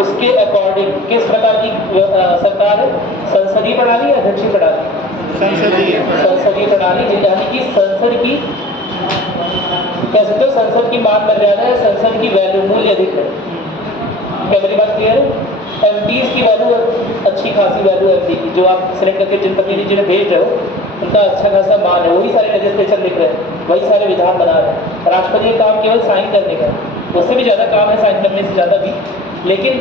उसके अकॉर्डिंग किस प्रकार की सरकार है? संसदीय प्रणाली या अध्यक्षीय प्रणाली? संसदीय प्रणाली, यानी कि संसद की, कह सकते हो संसद की मान मर्यादा है, संसद की वैल्यू, मूल्य अधिक है। क्या मेरी बात क्लियर है? एमपीज की वैल्यू अच्छी खासी वैल्यू है एमपी की, जो आप सिलेक्ट करके जिन प्रतिनिधि जिन्हें भेज रहे हो उनका अच्छा खासा मान है, वही सारे लेजिस्लेचर लिख रहे हैं, वही सारे विधान बना रहे हैं। राष्ट्रपति का काम केवल साइन करने का है, उससे भी ज़्यादा काम है, साइन करने से ज़्यादा भी। लेकिन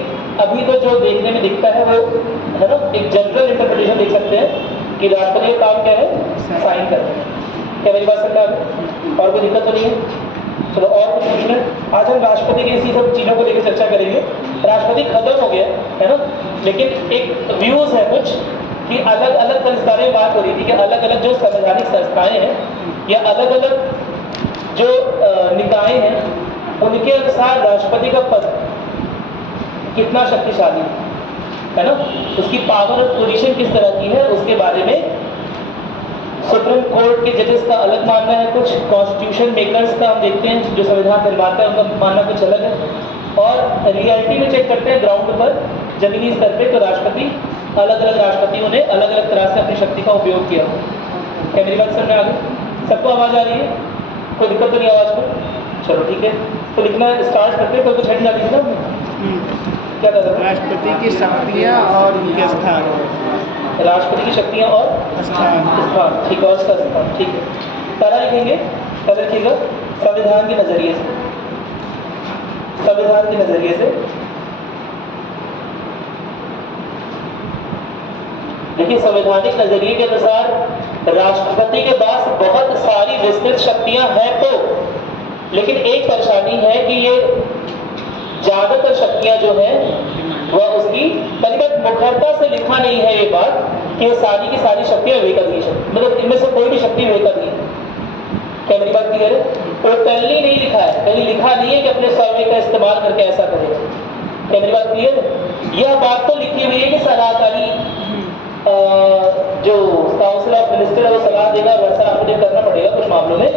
अभी तो जो देखने में दिखता है वो है ना, एक जनरल इंटरप्रिटेशन देख सकते हैं कि राष्ट्रपति का काम क्या है? साइन करना। क्या मेरी बात समझ आ गई? और कोई दिक्कत तो नहीं है? चलो और कुछ पूछना है? आज हम राष्ट्रपति की इसी सब चीज़ों को लेकर चर्चा करेंगे। राष्ट्रपति खत्म हो गया है ना, लेकिन एक व्यूज है कुछ कि अलग अलग कल इस बारे में बात हो रही थी कि अलग अलग जो संवैधानिक संस्थाएं हैं या अलग अलग जो निकाय हैं, उनके अनुसार राष्ट्रपति का पद कितना शक्तिशाली है ना, उसकी पावर और पोजीशन किस तरह की है, उसके बारे में सुप्रीम कोर्ट के जजेस का अलग मानना है, कुछ कॉन्स्टिट्यूशन मेकर्स का हम देखते हैं जो संविधान निर्माता है उनका मानना कुछ अलग है, और रियलिटी में चेक करते हैं ग्राउंड पर, जमीनी स्तर पे, तो राष्ट्रपति अलग अलग राष्ट्रपतियों ने अलग अलग तरह से अपनी शक्ति का उपयोग किया। क्या मेरी बात समझ में आ गई? सबको आवाज़ आ रही है? कोई दिक्कत तो नहीं आवाज़ को? चलो ठीक है, तो लिखना स्टार्ट करते हैं। कोई कुछ हेड डाली थी ना, क्या था? राष्ट्रपति की शक्तियाँ और उनके स्थान। राष्ट्रपति की शक्तियाँ और स्थान, ठीक है, और उसका स्थान, ठीक है। पहला लिखेंगे, पहले लिखिएगा संविधान के नजरिए से। संविधान के नजरिए से देखिए, संवैधानिक नजरिए के अनुसार राष्ट्रपति के पास बहुत सारी विस्तृत शक्तियां हैं, तो लेकिन एक परेशानी है कि ये ज्यादातर शक्तियां जो है वह उसकी परिपथ मुखरता से लिखा नहीं है ये बात कि ये सारी की सारी शक्तियां विवेकाधीन है, मतलब इनमें से कोई भी शक्ति विवेकाधीन है। क्या मेरी बात क्लियर है? टोटली नहीं लिखा है, कहीं लिखा नहीं है कि अपने स्वामी का इस्तेमाल करके ऐसा करेगा। क्या मेरी बात क्लियर है? यह बात तो लिखी हुई है कि सलाहकारी जो काउंसिल ऑफ मिनिस्टर है वो सलाह देगा, वैसा आपको करना पड़ेगा कुछ मामलों में,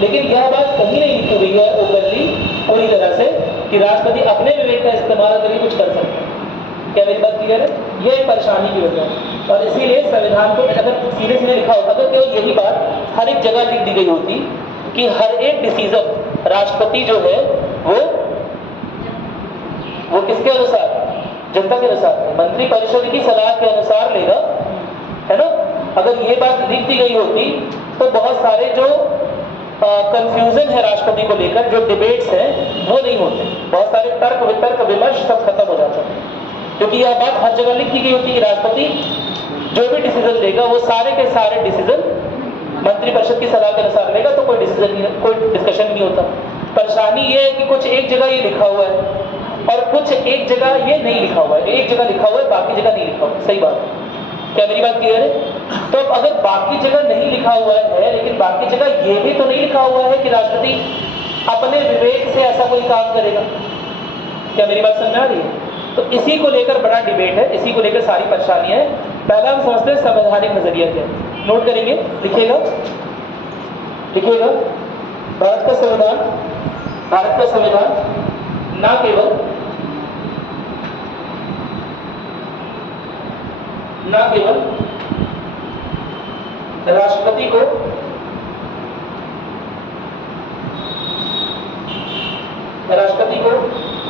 लेकिन यह बात कहीं नहीं लिखी हुई है ओपनली पूरी तरह से कि राष्ट्रपति अपने विवेक का इस्तेमाल करके कुछ कर सकते हैं। क्या मेरी बात क्लियर है? यह एक परेशानी की वजह है, और इसीलिए संविधान को अगर सीधे सीधे लिखा होता तो केवल यही बात हर एक जगह लिख दी गई होती कि हर एक डिसीजन राष्ट्रपति जो है वो किसके अनुसार? जनता के अनुसार, मंत्री परिषद की सलाह के अनुसार लेगा, है ना। अगर ये बात लिख दी गई होती तो बहुत सारे जो कंफ्यूजन है राष्ट्रपति को लेकर, जो डिबेट्स हैं वो नहीं होते, बहुत सारे तर्क वितर्क विमर्श सब खत्म हो जाता है, क्योंकि यह बात हर जगह लिख दी गई होती कि राष्ट्रपति जो भी डिसीजन लेगा वो सारे के सारे डिसीजन मंत्रिपरिषद की सलाह के अनुसार लेगा, तो कोई डिसीजन नहीं, कोई डिस्कशन नहीं होता। परेशानी ये है कि कुछ एक जगह ये लिखा हुआ है और कुछ एक जगह ये नहीं लिखा हुआ है, एक जगह लिखा हुआ है बाकी जगह नहीं लिखा हुआ। सही बात है? क्या मेरी बात क्लियर है? तो अगर बाकी जगह नहीं लिखा हुआ है लेकिन बाकी जगह ये भी तो नहीं लिखा हुआ है कि राष्ट्रपति अपने विवेक से ऐसा कोई काम करेगा। क्या मेरी बात समझ आ रही है? तो इसी को लेकर बड़ा डिबेट है, इसी को लेकर सारी परेशानियां हैं। पहला हम समझते हैं संवैधानिक नजरिया क्या है। नोट करेंगे, लिखिएगा लिखिएगा भारत का संविधान ना केवल राष्ट्रपति को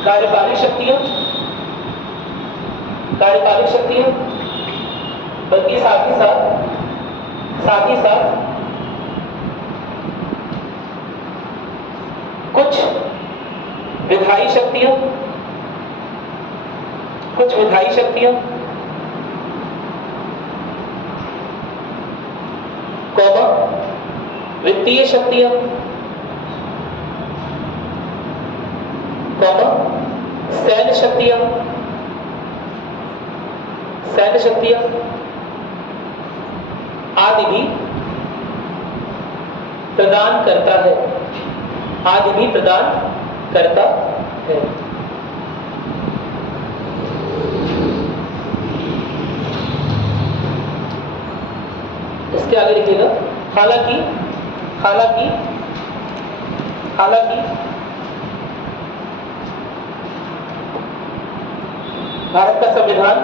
कार्यपालिक शक्तियां बल्कि साथ ही साथ कुछ विधायी शक्तियां वित्तीय शक्तियां सैन्य शक्तियां आदि भी प्रदान करता है। इसके आगे लिखिएगा हालांकि भारत का संविधान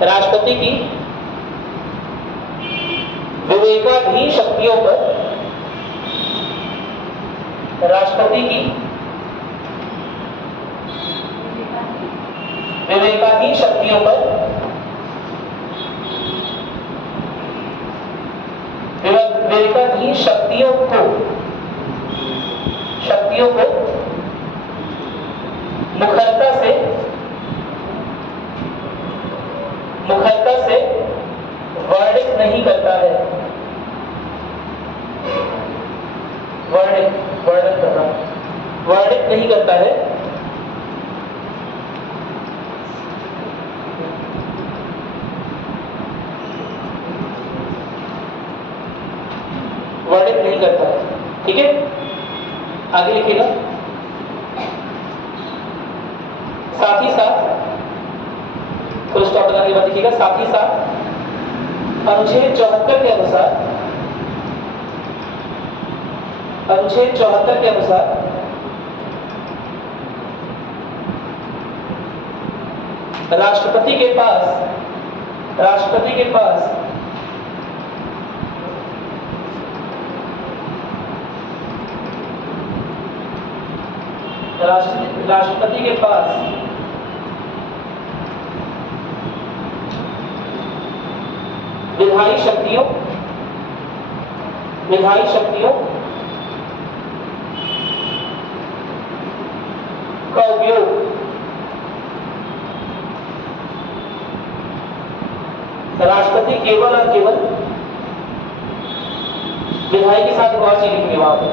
राष्ट्रपति की विवेकाधीन शक्तियों पर राष्ट्रपति की विवेकाधीन शक्तियों पर विवेकाधीन शक्तियों को मुखरता से वर्णित नहीं करता है। वर्णित नहीं करता है। वर्णित नहीं करता है। ठीक है, आगे लिखिएगा। साथ ही साथ फुल स्टॉप लगाने के बाद लिखिएगा, साथ ही साथ अनुच्छेद 74 के अनुसार राष्ट्रपति के पास विधायी शक्तियों का उपयोग राष्ट्रपति केवल और केवल विधायी के साथ एक और चीज लिखनी बात है।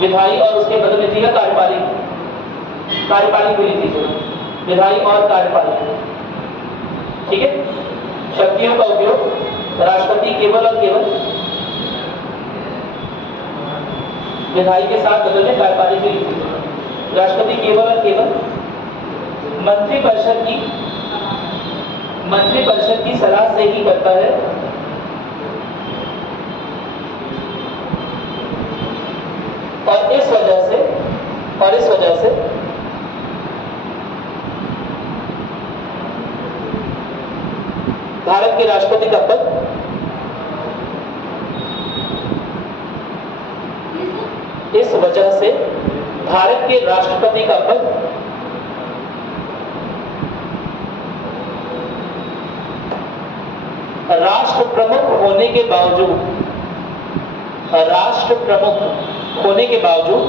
विधायी और उसके बदल में थी कार्यपालिक मिली थी, विधायी और कार्यपालिक। ठीक है, शक्तियों का उपयोग राष्ट्रपति केवल और केवल विधायी के साथ बदल में कार्यपालिक मिली थी। राष्ट्रपति केवल और केवल मंत्रिपरिषद की सलाह से ही करता है। और इस वजह से भारत के राष्ट्रपति का पद राष्ट्र प्रमुख होने के बावजूद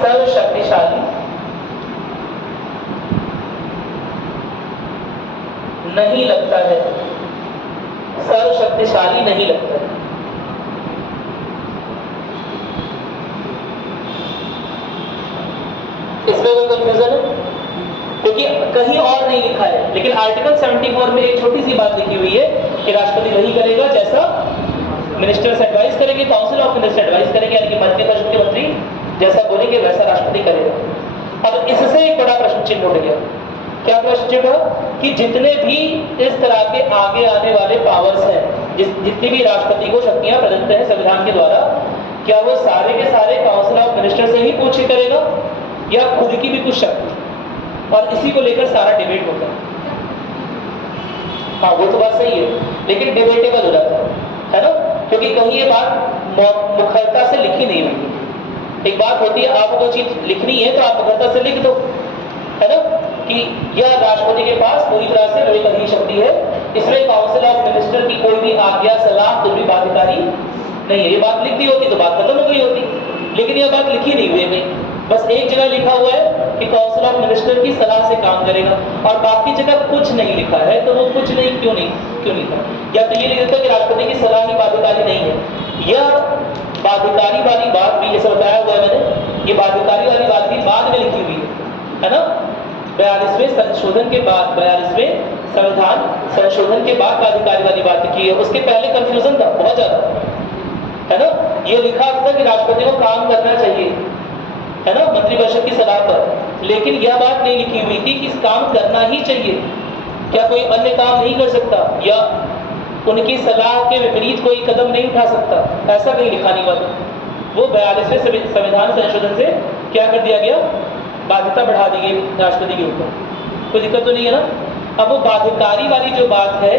सर्वशक्तिशाली नहीं लगता है। सर्वशक्तिशाली नहीं लगता है। इसमें कोई कंफ्यूजन है? क्योंकि कहीं और नहीं लिखा है, लेकिन आर्टिकल 74 में एक छोटी सी बात लिखी हुई है कि राष्ट्रपति वही करेगा जैसा मिनिस्टर्स एडवाइस करेंगे, काउंसिल ऑफ मिनिस्टर एडवाइस करेंगे, यानी कि मंत्री परिषद के मंत्री जैसा बोलेंगे वैसा राष्ट्रपति करेगा। अब इससे एक बड़ा प्रश्न चिन्ह उठ गया। क्या प्रश्न चिन्ह? कि जितने भी इस तरह के आगे आने वाले पावर्स हैं, जितनी भी राष्ट्रपति को शक्तियां प्रदत्त हैं संविधान के द्वारा, क्या वो सारे के सारे काउंसिल ऑफ मिनिस्टर से ही पूछ के करेगा या खुद की भी कुछ शक्ति? और इसी को लेकर सारा डिबेट होता है। हाँ, वो तो बात सही है, लेकिन डिबेटेबल हो जाता है ना, क्योंकि कहीं ये बात मुखरता से लिखी नहीं हुई। एक बात होती है, आपको कोई चीज लिखनी है तो आप मुखरता से लिख दो, है ना, कि यह राष्ट्रपति के पास पूरी तरह से विवेकाधीन शक्ति है, इसमें काउंसिल ऑफ मिनिस्टर की कोई भी आज्ञा सलाह कुछ भी बाध्यकारी नहीं है। ये बात लिख दी होती तो बात खत्म हो गई होती, लेकिन यह बात लिखी नहीं हुई है। बस एक जगह लिखा हुआ है कि काउंसिल ऑफ मिनिस्टर की सलाह से काम करेगा, और बाकी जगह कुछ नहीं लिखा है। तो वो कुछ नहीं क्यों लिखा? या तो ये लिख देता कि राष्ट्रपति की सलाह ही बाध्यकारी नहीं है। यह बाध्यकारी वाली बात भी, जैसे बताया हुआ है मैंने, ये बाध्यकारी वाली बात भी बाद में लिखी हुई है ना। 42वें संशोधन के बाद, 42वें संविधान संशोधन के बाद बाध्यकारी वाली बात की है। उसके पहले कंफ्यूजन था बहुत ज्यादा, है ना। ये लिखा था कि राष्ट्रपति को काम करना चाहिए, है ना, मंत्रिपरिषद की सलाह पर। लेकिन यह बात नहीं लिखी हुई थी कि इस काम करना ही चाहिए, क्या कोई अन्य काम नहीं कर सकता, या उनकी सलाह के विपरीत कोई कदम नहीं उठा सकता, ऐसा कहीं लिखा नहीं हुआ था। वो 42वें संविधान संशोधन से क्या कर दिया गया, बाध्यता बढ़ा दी गई राष्ट्रपति के ऊपर। कोई दिक्कत तो नहीं है ना। अब वो बाध्यकारी वाली जो बात है,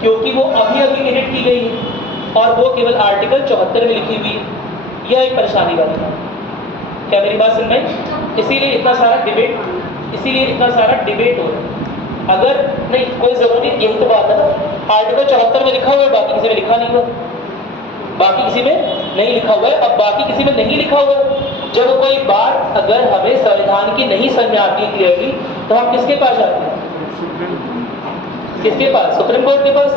क्योंकि वो अभी अभी एडिट की गई है और वो केवल आर्टिकल 74 में लिखी हुई है, यह एक परेशानी वाली बात। क्या मेरी बात सुन में? इसीलिए इतना सारा डिबेट हो रहा है। अगर नहीं, कोई जरूरी, यही तो बात है ना, आर्टिकल 74 में लिखा हुआ है, बाकी किसी में लिखा नहीं हुआ, बाकी किसी में नहीं लिखा हुआ है। अब बाकी किसी में नहीं लिखा हुआ है, जब कोई बात अगर हमें संविधान की नहीं समझ आती क्लियरली, तो हम किसके पास जाते हैं? किसके पास? सुप्रीम कोर्ट के पास।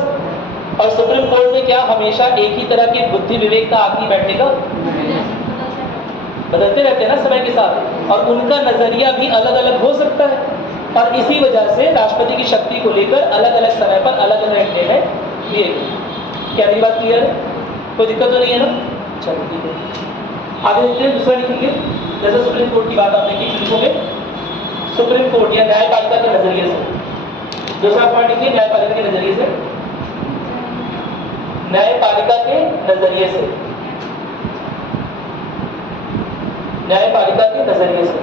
और सुप्रीम कोर्ट में क्या हमेशा एक ही तरह की बुद्धि विवेक का आदमी बैठेगा? बदलते रहते हैं ना समय के साथ, और उनका नजरिया भी अलग अलग हो सकता है। और इसी वजह से राष्ट्रपति की शक्ति को लेकर अलग अलग समय पर अलग अलग निर्णय लिए गए। क्या मेरी बात क्लियर है? कोई दिक्कत तो नहीं है ना? चलो ठीक है, आगे देखते हैं। दूसरा लिखेंगे, जैसे सुप्रीम कोर्ट की बात आपने की, लिखोगे सुप्रीम कोर्ट या न्यायपालिका के नजरिए से। दूसरा पॉइंट लिखिए, न्यायपालिका के नजरिए से। न्यायपालिका के नजरिए से, न्यायपालिका के नजरिए से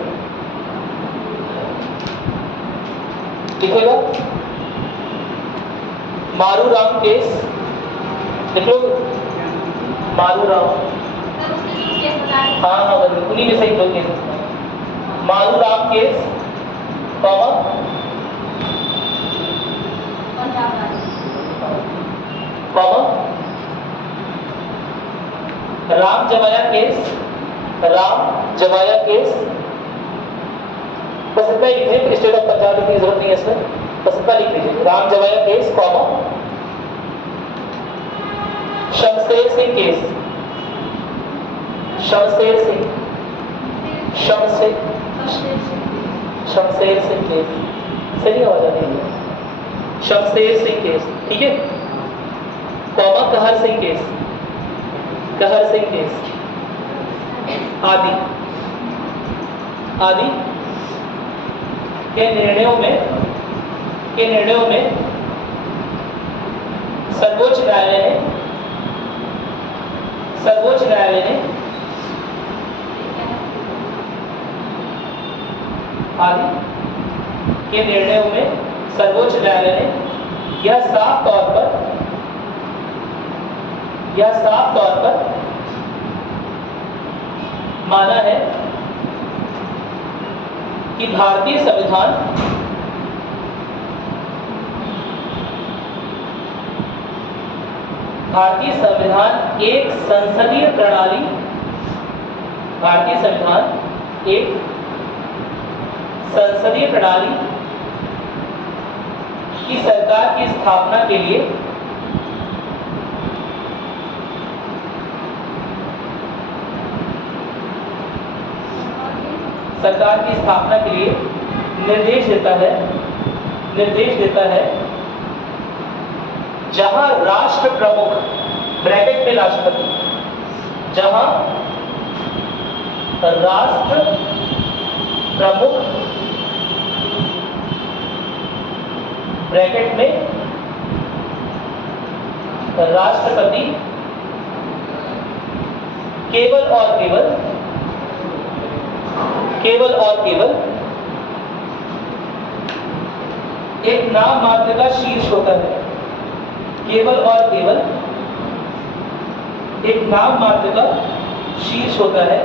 लिखेगा मारूराम केस। देखो मारूराम, हाँ उन्हीं में सही दो केस, मारूराम केस, राम जमाया केस, राम जमाया केस। बस इतना ही लिखिए, स्टेट ऑफ पंजाब लिखने की जरूरत नहीं है इसमें, बस इतना लिख लीजिए, राम जमाया case, Shamsher Singh case, Shamsher Singh, Shamsher Singh case, सही आवाज आ रही है, शमशेर सिंह केस, ठीक है, कहर सिंह केस, कहर सिंह केस, आदि आदि के निर्णयों में सर्वोच्च न्यायालय ने आदि के निर्णयों में सर्वोच्च न्यायालय ने यह साफ तौर पर माना है कि भारतीय संविधान एक संसदीय प्रणाली, भारतीय संविधान एक संसदीय प्रणाली की सरकार की स्थापना के लिए निर्देश देता है, जहां राष्ट्र प्रमुख, ब्रैकेट में राष्ट्रपति, जहां राष्ट्र प्रमुख, ब्रैकेट में राष्ट्रपति केवल और केवल एक नाम मात्र का शीर्ष होता है, केवल और केवल एक नाम मात्र का शीर्ष होता है,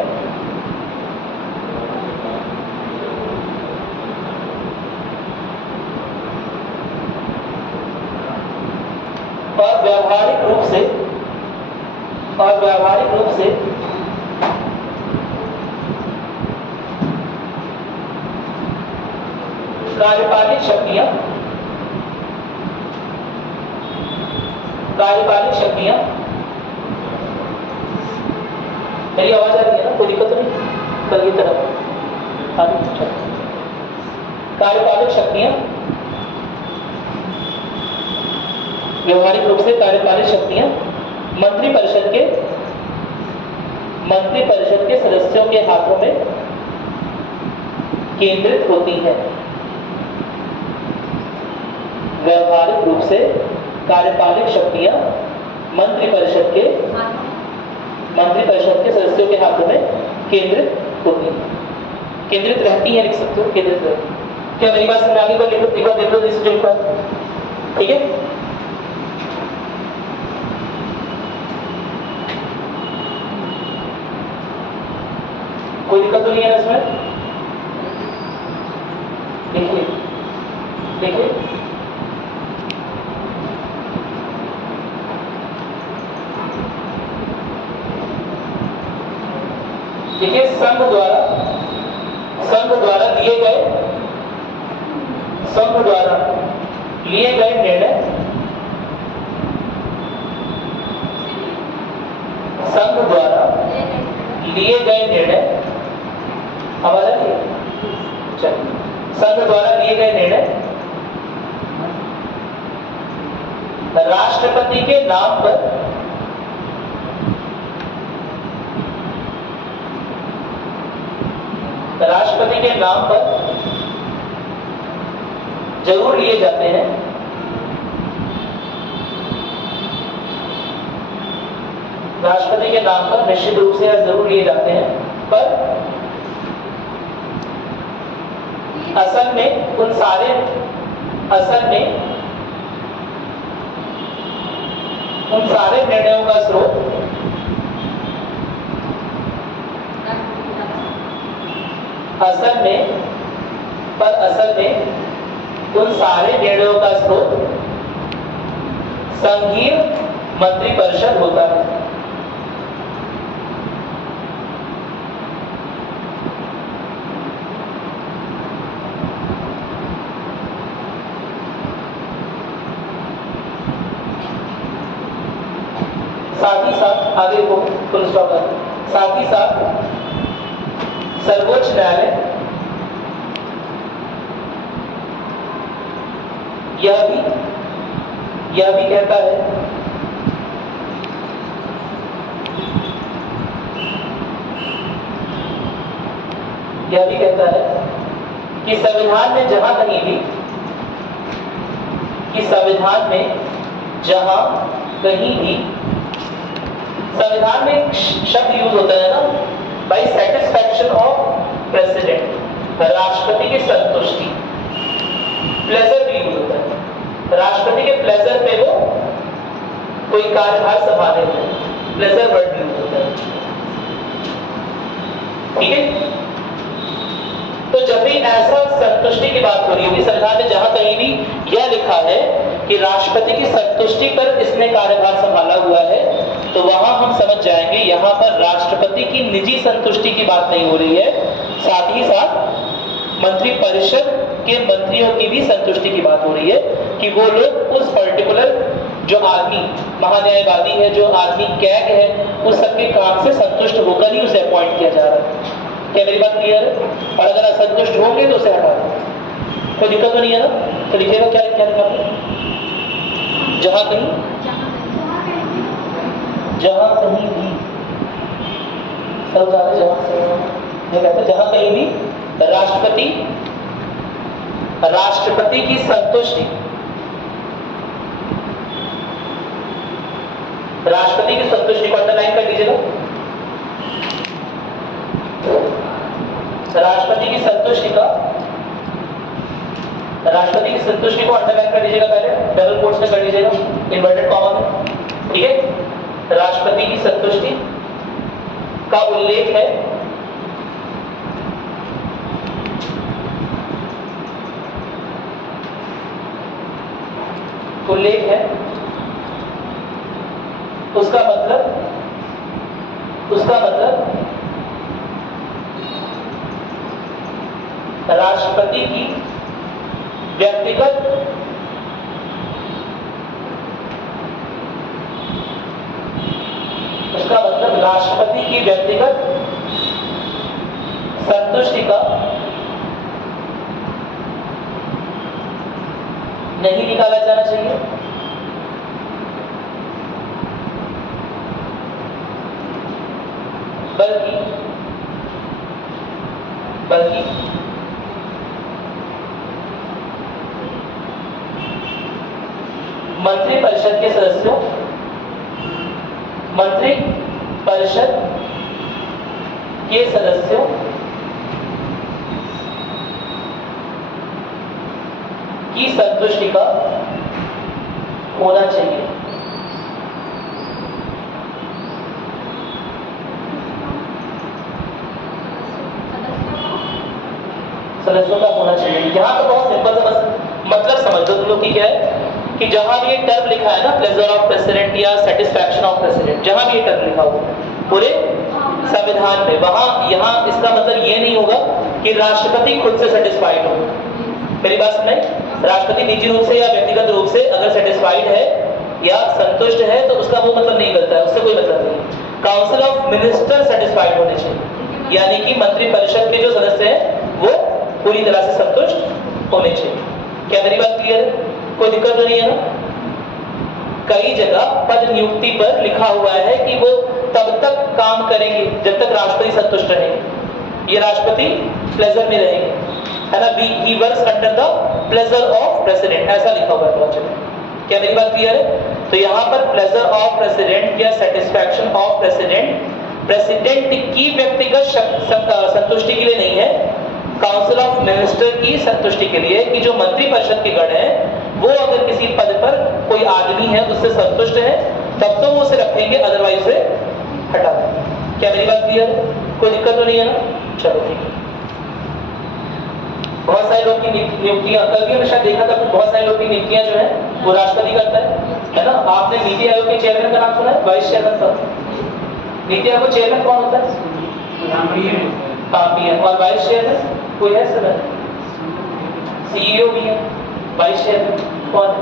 और व्यावहारिक रूप से कार्यपालिक शक्तियां, मेरी आवाज आ रही है ना? कोई दिक्कत नहीं? कल की तरफ कार्यपालिक शक्तियां, व्यवहारिक रूप से कार्यपालिक शक्तियां मंत्रिपरिषद के सदस्यों के हाथों में केंद्रित होती है। व्यवहारिक रूप से कार्यपालिक शक्तियां मंत्रिपरिषद के सदस्यों के हाथों में केंद्रित होती है। केंद्रित रहती है लिख सकते हो, केंद्रित रहती है। क्या मेरी बात समझ आगे बार लिखो, एक बार देख लो इस जो पर, ठीक है। कोई दिक्कत तो नहीं है इसमें? देखिए देखिए देखिए संघ द्वारा लिए गए निर्णय, संघ द्वारा लिए गए निर्णय, आवाज आ रही है? चलिए, संघ द्वारा लिए गए निर्णय राष्ट्रपति के नाम पर जरूर लिए जाते हैं। राष्ट्रपति के नाम पर निश्चित रूप से जरूर लिए जाते हैं, पर असल में उन सारे निर्णयों का स्रोत उन सारे निर्णयों का स्रोत संघीय मंत्रिपरिषद होता है। साथ ही साथ आगे को फुल स्टॉप है। साथ ही साथ सर्वोच्च न्यायालय यह भी कहता है कि संविधान में जहां कहीं भी संविधान में एक शब्द यूज होता है ना, बाय सेटिस्फैक्शन ऑफ प्रेसिडेंट, राष्ट्रपति की संतुष्टि, प्लेजर भी यूज होता है। राष्ट्रपति के प्लेजर पे वो कोई कार्यभार संभाले होते हैं, प्लेजर वर्ड यूज होता है, ठीक है। तो जब भी ऐसा संतुष्टि की बात हो रही होगी, संविधान में जहां कहीं भी यह लिखा है कि राष्ट्रपति की संतुष्टि पर इसने कार्यभार संभाला हुआ है, तो वहां हम समझ जाएंगे यहां पर राष्ट्रपति की निजी संतुष्टि की बात नहीं हो रही है, साथ ही साथ मंत्रिपरिषद के मंत्रियों की भी संतुष्टि की बात हो रही है कि वो लोग उस पर्टिकुलर जो आदमी महान्यायवादी है, जो आदमी कैग है, उस सबके काम से संतुष्ट होकर ही उसे अपॉइंट किया जा रहा है। क्या मेरी बात क्लियर है? और अगर असंतुष्ट होंगे तो उसे हटा दो, कोई दिक्कत तो नहीं है ना? तो लिखिएगा क्या लिखा है? जहां कहीं भी सब जा रहे, जहां कहीं भी राष्ट्रपति की संतुष्टि, राष्ट्रपति की संतुष्टि को अंडरलाइन कर लीजिएगा। राष्ट्रपति की संतुष्टि को अंडरलाइन कर लीजिएगा, पहले डबल कोट्स में कर लीजिएगा, इन्वर्टेड कॉमा में, ठीक है। राष्ट्रपति की संतुष्टि का उल्लेख है उसका मतलब राष्ट्रपति की व्यक्तिगत संतुष्टि का नहीं निकाला जाना चाहिए, बल्कि मंत्रिपरिषद के सदस्यों, मंत्री परिषद के सदस्यों की संतुष्टि का होना चाहिए। सदस्यों का होना चाहिए। यहां तो बहुत सिंपल सा बस मतलब समझ लो तुम लोग की क्या है कि जहां भी ये टर्म लिखा है ना, प्लेजर ऑफ प्रेसिडेंट या सेटिस्फैक्शन ऑफ प्रेसिडेंट, जहां भी ये टर्म लिखा हुआ पूरे संविधान में, वहां यहां इसका मतलब ये नहीं होगा कि राष्ट्रपति खुद से सेटिस्फाइड हो। मेरी बात सुनाई? राष्ट्रपति निजी रूप से या व्यक्तिगत रूप से अगर सेटिस्फाइड है या संतुष्ट है तो उसका वो मतलब नहीं करता है, उससे कोई मतलब नहीं। काउंसिल ऑफ मिनिस्टर सेटिस्फाइड होने चाहिए, यानी कि मंत्रिपरिषद के जो सदस्य हैं वो पूरी तरह से संतुष्ट होने चाहिए। क्या मेरी बात क्लियर है? कोई दिक्कत तो नहीं है ना? कई जगह पद नियुक्ति पर लिखा हुआ है कि वो तब तक काम करेंगे जब तक राष्ट्रपति संतुष्ट रहेंगे। ये राष्ट्रपति प्लेजर में रहेंगे, है ना? He works under the pleasure of president, ऐसा लिखा हुआ है बहुत जगह। क्या मेरी बात क्लियर है? तो यहाँ पर प्लेजर ऑफ प्रेसिडेंट या सेटिस्फैक्शन ऑफ प्रेसिडेंट प्रेसिडेंट की व्यक्तिगत संतुष्टि के लिए नहीं है, काउंसिल ऑफ मिनिस्टर की संतुष्टि के लिए कि जो मंत्रिपरिषद के गण हैं वो अगर किसी पद पर कोई आदमी है उससे संतुष्ट है तब तो वो उसे रखेंगे, अदरवाइज उसे हटा देंगे। क्या मेरी बात क्लियर है? कोई दिक्कत तो नहीं है ना? चलो ठीक है। बहुत सारे लोग की नियुक्तियां, कल भी हमेशा देखा था, बहुत सारे लोग की नियुक्तियां जो है वो राष्ट्रपति करता है ना? आपने नीति आयोग के चेयरमैन का नाम सुना है? वाइस चेयरमैन साहब। नीति आयोग का चेयरमैन कौन होता है? पीएम। और वाइस चेयरमैन कोई है सर? सीईओ भी है। वाइस चेयरमैन कौन है?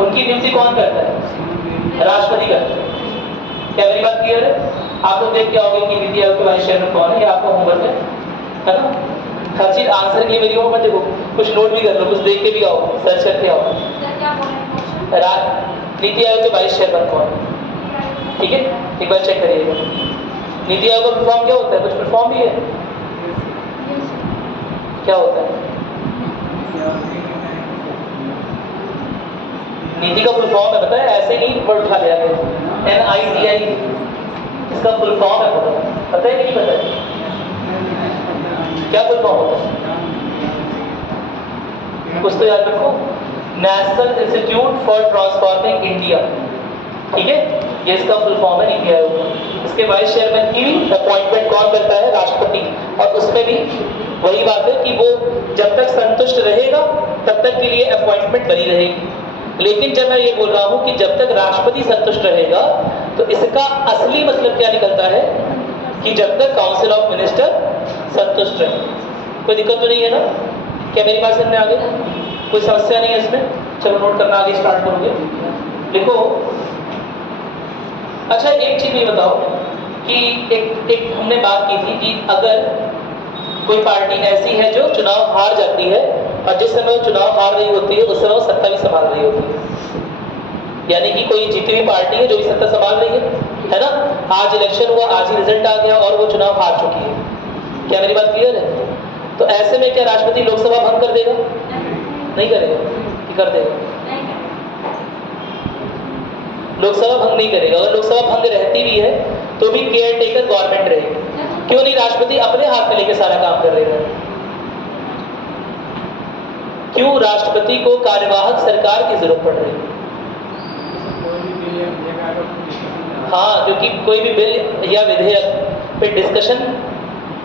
उनकी नियुक्ति कौन करता है? राष्ट्रपति करता है। क्या मेरी बात क्लियर है? आप लोग देख के आओगे कि नीति आयोग के वाइस चेयरमैन कौन है, ये आपका होमवर्क है ना? हर चीज आंसर के लिए मेरी होमवर्क देखो, कुछ नोट भी कर लो, कुछ देख के भी आओ, सर्च करके आओ। नीति आयोग के वाइस चेयरमैन कौन है? ठीक है, एक बार चेक करिएगा। नीति आयोग का फुल फॉर्म क्या होता है? कुछ फुल फॉर्म भी है? क्या होता है? नीति का फुल फॉर्म है, पता है? ऐसे नहीं वर्ड उठा लिया गया। NITI इसका फुल फॉर्म है, पता है कि नहीं पता है? क्या फुल फॉर्म होता है? कुछ तो याद रखो, national institute for transforming India. ठीक है, ये इसका फुल फॉर्म है नीति आयोग। इसके वाइस चेयरमैन की अपॉइंटमेंट कौन करता है? राष्ट्रपति। और उसमें भी वही बात है कि वो जब तक संतुष्ट रहेगा तब तक के लिए अपॉइंटमेंट बनी रहेगी। लेकिन जब मैं ये बोल रहा हूं कि जब तक राष्ट्रपति संतुष्ट रहेगा तो इसका असली मतलब क्या निकलता है कि जब तक काउंसिल ऑफ मिनिस्टर संतुष्ट रहे। कोई दिक्कत तो नहीं है ना? क्या मेरी बात समझ में आ गई? कोई समस्या नहीं है इसमें? चलो नोट करना आगे स्टार्ट करोगे। देखो, अच्छा एक चीज ये बताओ कि एक हमने बात की थी कि अगर कोई पार्टी ऐसी है जो चुनाव हार जाती है और जिस समय वो चुनाव हार रही होती है उस समय वो सत्ता भी संभाल रही होती है, यानी कि कोई जीती हुई पार्टी है जो भी सत्ता संभाल रही है ना? आज इलेक्शन हुआ, आज ही रिजल्ट आ गया और वो चुनाव हार चुकी है। क्या मेरी बात क्लियर है? तो ऐसे में क्या राष्ट्रपति लोकसभा भंग कर देगा? नहीं करेगा कि कर देगा? लोकसभा भंग नहीं करेगा। अगर लोकसभा भंग रहती भी है तो भी केयर टेकर गवर्नमेंट रहेगी। क्यों नहीं? राष्ट्रपति अपने हाथ में लेके सारा काम कर रहे हैं। क्यों राष्ट्रपति को कार्यवाहक सरकार की जरूरत पड़ रही है? हाँ, जो कि कोई भी बिल या विधेयक पे डिस्कशन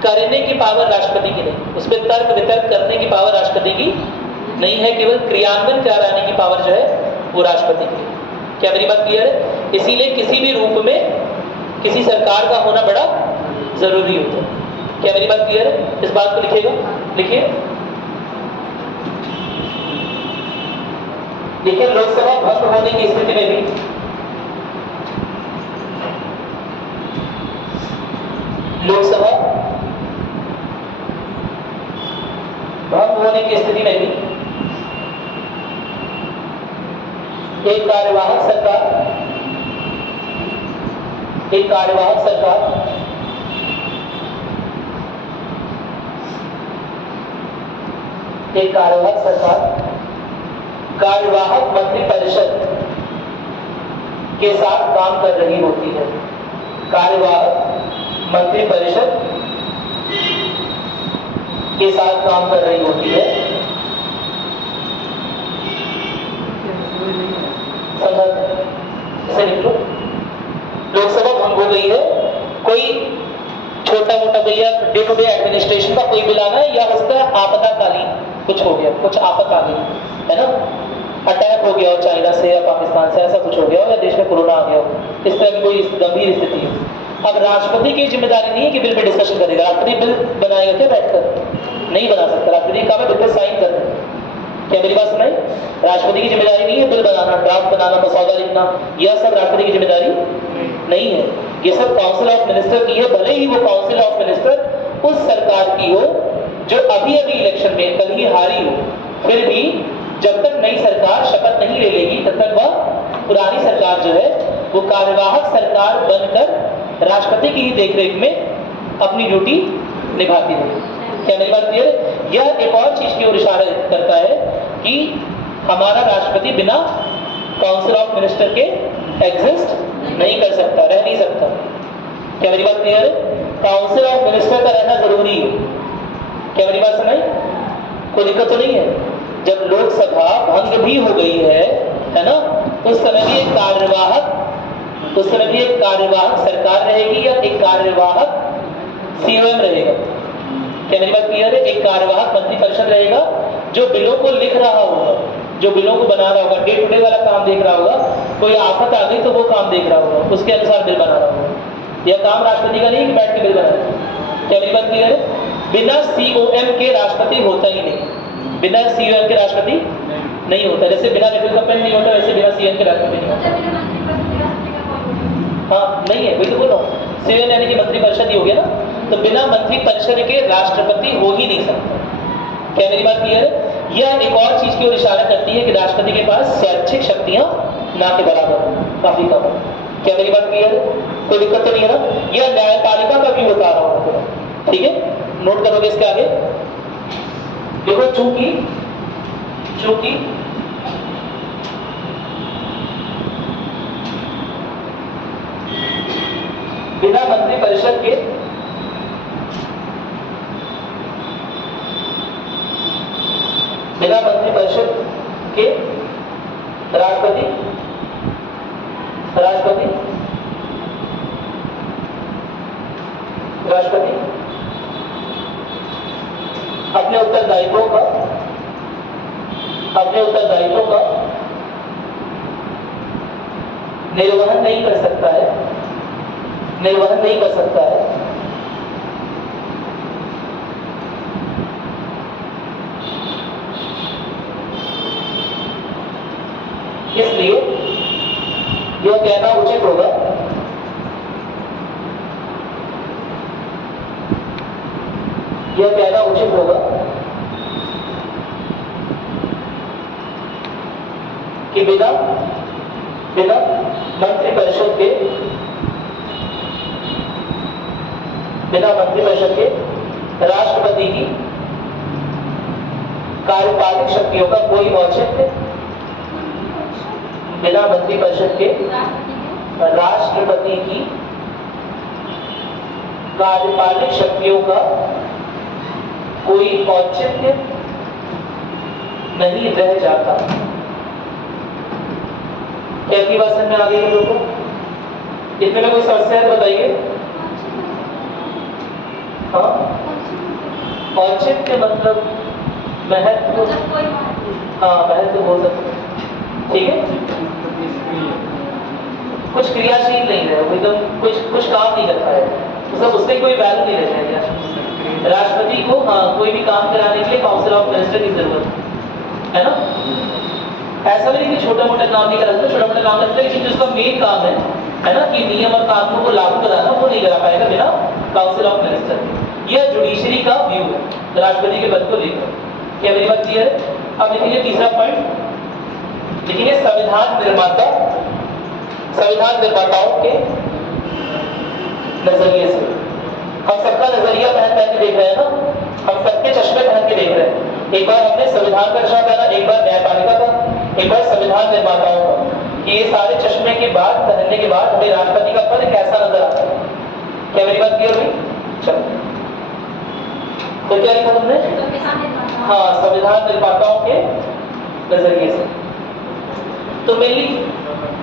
करने की पावर राष्ट्रपति की नहीं, उस पर तर्क वितर्क करने की पावर राष्ट्रपति की नहीं है, केवल क्रियान्वयन कराने की पावर जो है वो राष्ट्रपति की। क्या मेरी बात क्लियर है? इसीलिए किसी भी रूप में किसी सरकार का होना बड़ा जरूरी होता है। क्या मेरी बात क्लियर है? इस बात को लिखिएगा, लिखिए। देखिए, लोकसभा भंग होने की स्थिति में भी लोकसभा भंग होने की स्थिति में भी एक कार्यवाहक सरकार एक कार्यवाहक सरकार कार्यवाहक मंत्रिपरिषद के साथ काम कर रही होती है। कार्यवाहक मंत्रिपरिषद के साथ काम कर रही होती है। समझा? इसे लिख लो। लोकसभा भंग हो गई है, कोई छोटा मोटा भैया डे टू डे एडमिनिस्ट्रेशन का कोई बिल आना है, या उसका आपातकालीन कुछ हो गया, कुछ आफत आ गई है ना, अटैक हो गया हो चाइना से या पाकिस्तान से, ऐसा कुछ हो गया हो, या देश में कोरोना आ गया हो, इस तरह की कोई गंभीर स्थिति हो। अब राष्ट्रपति की जिम्मेदारी नहीं है कि बिल पे डिस्कशन करेगा। राष्ट्रपति बिल बनाएगा क्या बैठकर? नहीं बना सकता। राष्ट्रपति का काम है बिल पे साइन करना। क्या मेरी बात सुनाई? राष्ट्रपति की जिम्मेदारी नहीं है बिल बनाना, ड्राफ्ट बनाना, मसौदा लिखना, यह सब राष्ट्रपति की जिम्मेदारी नहीं है। ये सब काउंसिल ऑफ मिनिस्टर की है, भले ही वो काउंसिल ऑफ मिनिस्टर उस सरकार की हो जो अभी अभी इलेक्शन में कल ही हारी हो, फिर भी जब तक नई सरकार शपथ नहीं ले लेगी तब तक वह पुरानी सरकार जो है वो कार्यवाहक सरकार बनकर राष्ट्रपति की ही देखरेख में अपनी ड्यूटी निभाती है। क्या मेरी बात क्लियर है? यह एक और चीज की ओर इशारा करता है कि हमारा राष्ट्रपति बिना काउंसिल ऑफ मिनिस्टर के एग्जिस्ट नहीं कर सकता, रह नहीं सकता। क्या मेरी बात क्लियर है? काउंसिल ऑफ मिनिस्टर का रहना जरूरी है। क्या मेरी बात सुनाई? कोई दिक्कत तो नहीं है? जब लोकसभा भंग भी हो गई है ना, उस समय भी एक कार्यवाहक सरकार रहेगी या एक कार्यवाहक सीओएम रहेगा। क्या मेरी बात क्लियर है? एक कार्यवाहक मंत्रिपरिषद रहेगा जो बिलों को लिख रहा होगा, जो बिलों को बना रहा होगा, डे टू डे वाला काम देख रहा होगा, कोई आफत आ गई तो वो काम देख रहा होगा, उसके अनुसार बिल बना रहा होगा। यह काम राष्ट्रपति का नहीं कि बैठ के बिल बनाए। क्या मेरी बात क्लियर है? बिना सीओएम के राष्ट्रपति होता ही नहीं। बिना सीओएम के राष्ट्रपति नहीं होता। जैसे बिना रिफिल का पेन नहीं होता, वैसे बिना सीएम के राष्ट्रपति नहीं होता। हाँ, नहीं है, वही तो बोल रहा हूँ। सीओएम यानी कि मंत्रिपरिषद ही हो गया ना, तो बिना मंत्रिपरिषद के राष्ट्रपति हो ही नहीं सकता। क्या मेरी बात क्लियर है? यह एक और चीज की ओर इशारा करती है कि राष्ट्रपति के पास स्वैच्छिक शक्तियां ना के बराबर, काफी कम है। क्या मेरी बात क्लियर है? कोई दिक्कत तो नहीं है ना? यह न्यायपालिका का भी बता रहा हूं, ठीक है? नोट करोगे इसके आगे। देखो, चूंकि बिना मंत्रिपरिषद के राष्ट्रपति अपने उत्तरदायित्वों का निर्वहन नहीं कर सकता है। इसलिए यह कहना उचित होगा कि बिना मंत्रिपरिषद के राष्ट्रपति की कार्यपालिक शक्तियों का कोई औचित्य, बिना मंत्रिपरिषद के राष्ट्रपति की कार्यपालिक शक्तियों का कोई औचित्य नहीं रह जाता। क्या की बात समझ में आ गई लोगों को? इतने में कोई समस्या है बताइए। हाँ, औचित्य मतलब महत्व। हाँ, महत्व हो सकता है, ठीक है। कुछ क्रियाशील नहीं है, एकदम कुछ काम नहीं करता है, मतलब उससे कोई वैल्यू नहीं रहता है। राष्ट्रपति को कोई भी काम कराने के लिए काउंसिल ऑफ मिनिस्टर की जरूरत है ना। ऐसा नहीं कि छोटा मोटा काम नहीं करा सकता, छोटा मोटा काम करता है, लेकिन जिसका मेन काम है ना कि नियम और कानूनों को लागू कराना, वो नहीं करा पाएगा बिना काउंसिल ऑफ मिनिस्टर। यह जुडिशरी का व्यू है राष्ट्रपति के पद को लेकर। क्या मेरी बात क्लियर है? अब देखिए तीसरा पॉइंट, देखिए संविधान निर्माताओं के नजरिए से। हम सबका नजरिया पहन के देख रहे हैं ना, हम सबके चश्मे पहन के देख रहे हैं। एक बार हमने संविधान का चश्मा पहना, एक बार न्यायपालिका का। विपक्ष संविधान निर्माताओं का कि ये सारे चश्मे के बाद पहनने के बाद हमें राष्ट्रपति का पद कैसा नजर आता है। क्या मेरी बात क्लियर हुई? चलो, तो क्या लिखा तुमने? हाँ, संविधान निर्माताओं के नजरिए से। तो मेनली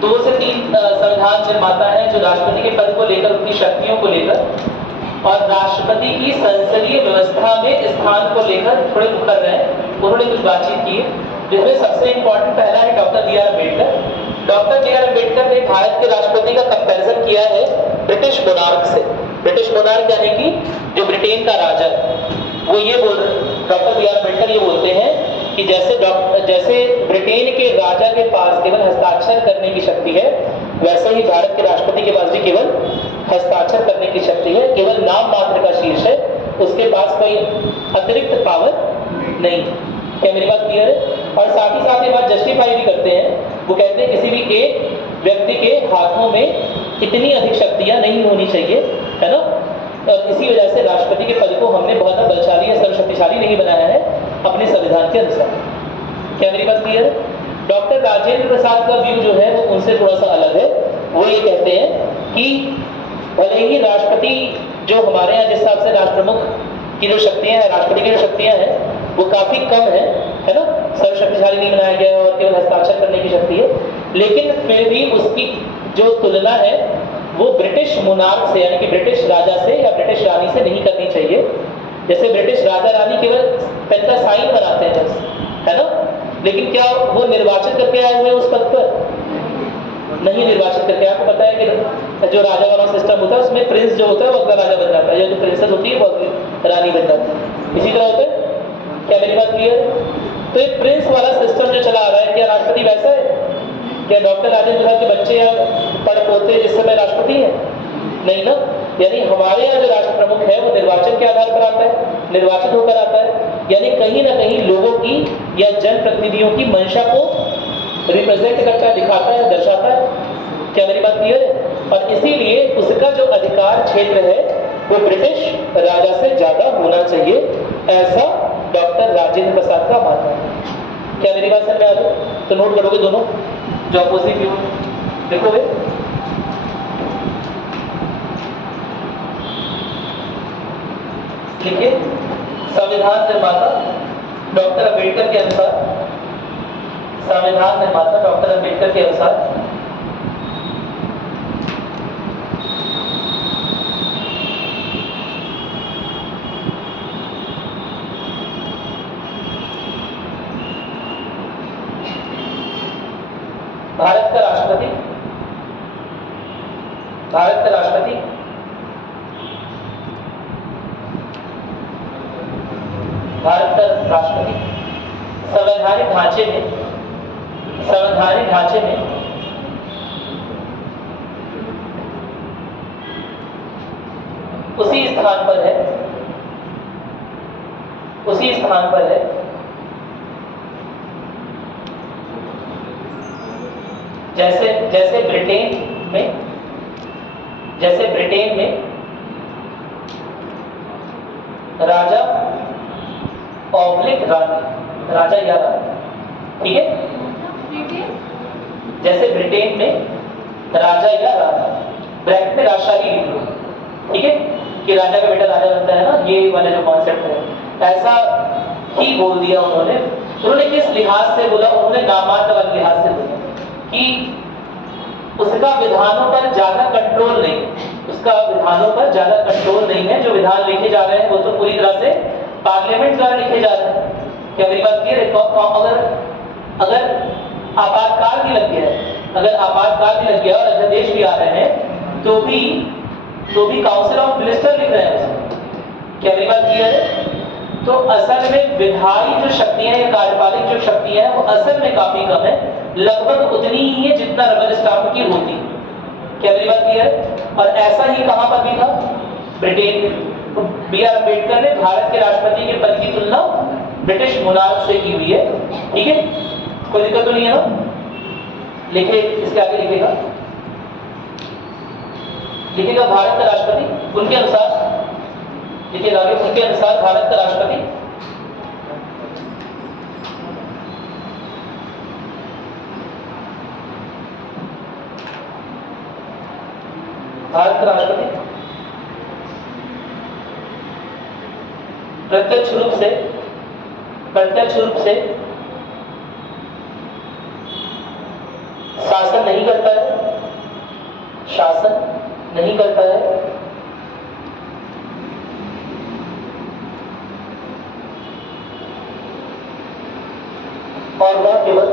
2 से 3 संविधान निर्माता हैं जो राष्ट्रपति के पद को लेकर, उनकी शक्तियों को लेकर और राष्ट्रपति की संसदीय व्यवस्था में स्थान को लेकर थोड़े मुखर रहे हैं। उन्होंने कुछ बातचीत की है, जिसमें सबसे इंपॉर्टेंट पहला है doctor B R Ambedkar. Doctor B R Ambedkar ने भारत के राष्ट्रपति का कंपैरिजन किया है ब्रिटिश मोनार्क से। ब्रिटिश मोनार्क यानी कि जो ब्रिटेन का राजा है, वो ये बोल रहे, डॉक्टर बी आर अम्बेडकर ये बोलते हैं कि जैसे ब्रिटेन के राजा के पास केवल हस्ताक्षर करने की शक्ति है, वैसे ही भारत के राष्ट्रपति के पास भी केवल हस्ताक्षर करने की शक्ति है, केवल नाम मात्र का शीर्ष है, उसके पास कोई अतिरिक्त पावर नहीं। क्या मेरी बात क्लियर है? और साथ ही साथ ये बात जस्टिफाई भी करते हैं, वो कहते हैं किसी भी एक व्यक्ति के हाथों में इतनी अधिक शक्तियां नहीं होनी चाहिए, है ना। और इसी वजह से राष्ट्रपति के पद को हमने बहुत बलशाली या सर्वशक्तिशाली नहीं बनाया है अपने संविधान के अनुसार। क्या मेरी बात क्लियर है? डॉक्टर राजेंद्र प्रसाद का व्यू जो है वो उनसे थोड़ा सा अलग है। वो ये कहते हैं कि भले ही राष्ट्रपति जो हमारे यहाँ जिस हिसाब से राष्ट्र प्रमुख की जो शक्तियां हैं, राष्ट्रपति की जो शक्तियां हैं वो काफी कम है ना, सर्वशक्तिशाली नहीं बनाया गया और केवल हस्ताक्षर करने की शक्ति है, लेकिन फिर भी उसकी जो तुलना है वो ब्रिटिश मोनार्क से यानी कि ब्रिटिश राजा से या ब्रिटिश रानी से नहीं करनी चाहिए। जैसे ब्रिटिश राजा रानी केवल पेन का साइन बनाते हैं बस, है ना, लेकिन क्या वो निर्वाचित करके आए हुए हैं उस पद पर? नहीं निर्वाचित करके। आपको पता है कि जो राजा वाला सिस्टम होता है उसमें प्रिंस जो होता है वो अगला राजा बन जाता है, या जो प्रिंसेस होती है वो अगली रानी बन जाती है। इसी तरह होता है। क्या मेरी बात क्लियर है? तो एक प्रिंस वाला सिस्टम जो चला आ रहा है, क्या राष्ट्रपति वैसा है? क्या डॉक्टर राजेंद्र प्रसाद के बच्चे या पढ़ पोते जिस समय राष्ट्रपति है? नहीं ना। यानी हमारे यहाँ जो राष्ट्र प्रमुख है वो निर्वाचन के आधार पर आता है, निर्वाचित होकर आता है, यानी कहीं ना कहीं लोगों की या जनप्रतिनिधियों की मंशा को रिप्रेजेंट करता है, दिखाता है, दर्शाता है। क्या मेरी बात क्लियर है? और इसीलिए उसका जो अधिकार क्षेत्र है वो ब्रिटिश राजा से ज्यादा होना चाहिए, ऐसा डॉक्टर राजेंद्र प्रसाद का मानना है। क्या मेरी बात समझ में आ रही? तो नोट करोगे दोनों जो अपोजिट व्यू देखोगे। देखिए, संविधान निर्माता डॉक्टर अम्बेडकर के अनुसार, संविधान निर्माता डॉक्टर अम्बेडकर के अनुसार भारत का राष्ट्रपति संवैधानिक ढांचे में उसी स्थान पर है जैसे ब्रिटेन में राजा ऑब्लिक रानी, राजा या रानी, ठीक है। जैसे ब्रिटेन में राजा या रानी, ब्रैकेट में राजशाही लिख लो, ठीक है, कि राजा का बेटा राजा बनता है ना, ये वाला जो कॉन्सेप्ट है, ऐसा ही बोल दिया उन्होंने। उन्होंने किस लिहाज से बोला? उन्होंने नामात्र वाले लिहाज से बोला कि उसका विधानों पर ज्यादा कंट्रोल नहीं, है। जो विधान लिखे जा रहे हैं वो तो पूरी तरह से पार्लियामेंट द्वारा लिखे जा रहे हैं। क्या मेरी बात क्लियर है? अगर आपातकाल भी लग गया और अध्यादेश भी आ रहे हैं तो भी काउंसिल ऑफ मिनिस्टर लिख रहे हैं उसमें। क्या मेरी बात क्लियर है? तो असल में विधायी जो शक्तियां हैं, कार्यपालिक जो शक्तियां हैं वो असल में काफी कम है, लगभग उतनी ही है जितना रबर स्टाम्प की होती है। क्या मेरी बात क्लियर है? और ऐसा ही कहां पर भी था? ब्रिटेन में। तो बी आर अम्बेडकर ने भारत के राष्ट्रपति के पद की तुलना ब्रिटिश मोनार्क से की हुई है, ठीक है, कोई दिक्कत तो नहीं है ना? लिखे, इसके आगे लिखेगा भारत का राष्ट्रपति उनके अनुसार, लिखिएगा आगे, उनके अनुसार भारत का राष्ट्रपति भारत का राष्ट्रपति प्रत्यक्ष रूप से शासन नहीं करता है, और वह केवल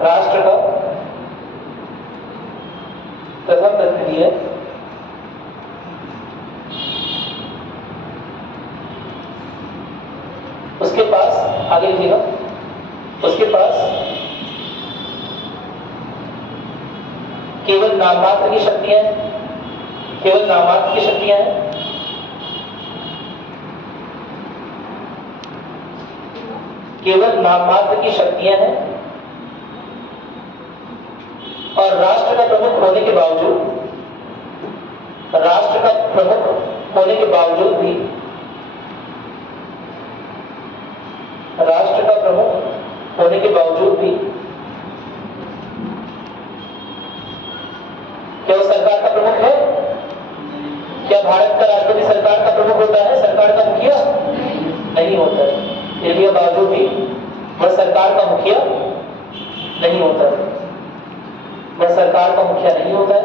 राष्ट्र का प्रथम प्रतिनिधि है। उसके पास, आगे लिखिएगा, उसके पास केवल नाममात्र की शक्तियां हैं, और राष्ट्र का प्रमुख होने के बावजूद भी क्या वो सरकार का प्रमुख है? क्या भारत का राष्ट्रपति सरकार का प्रमुख होता है, सरकार का मुखिया नहीं होता है। इसके बावजूद भी वह सरकार का मुखिया नहीं होता है,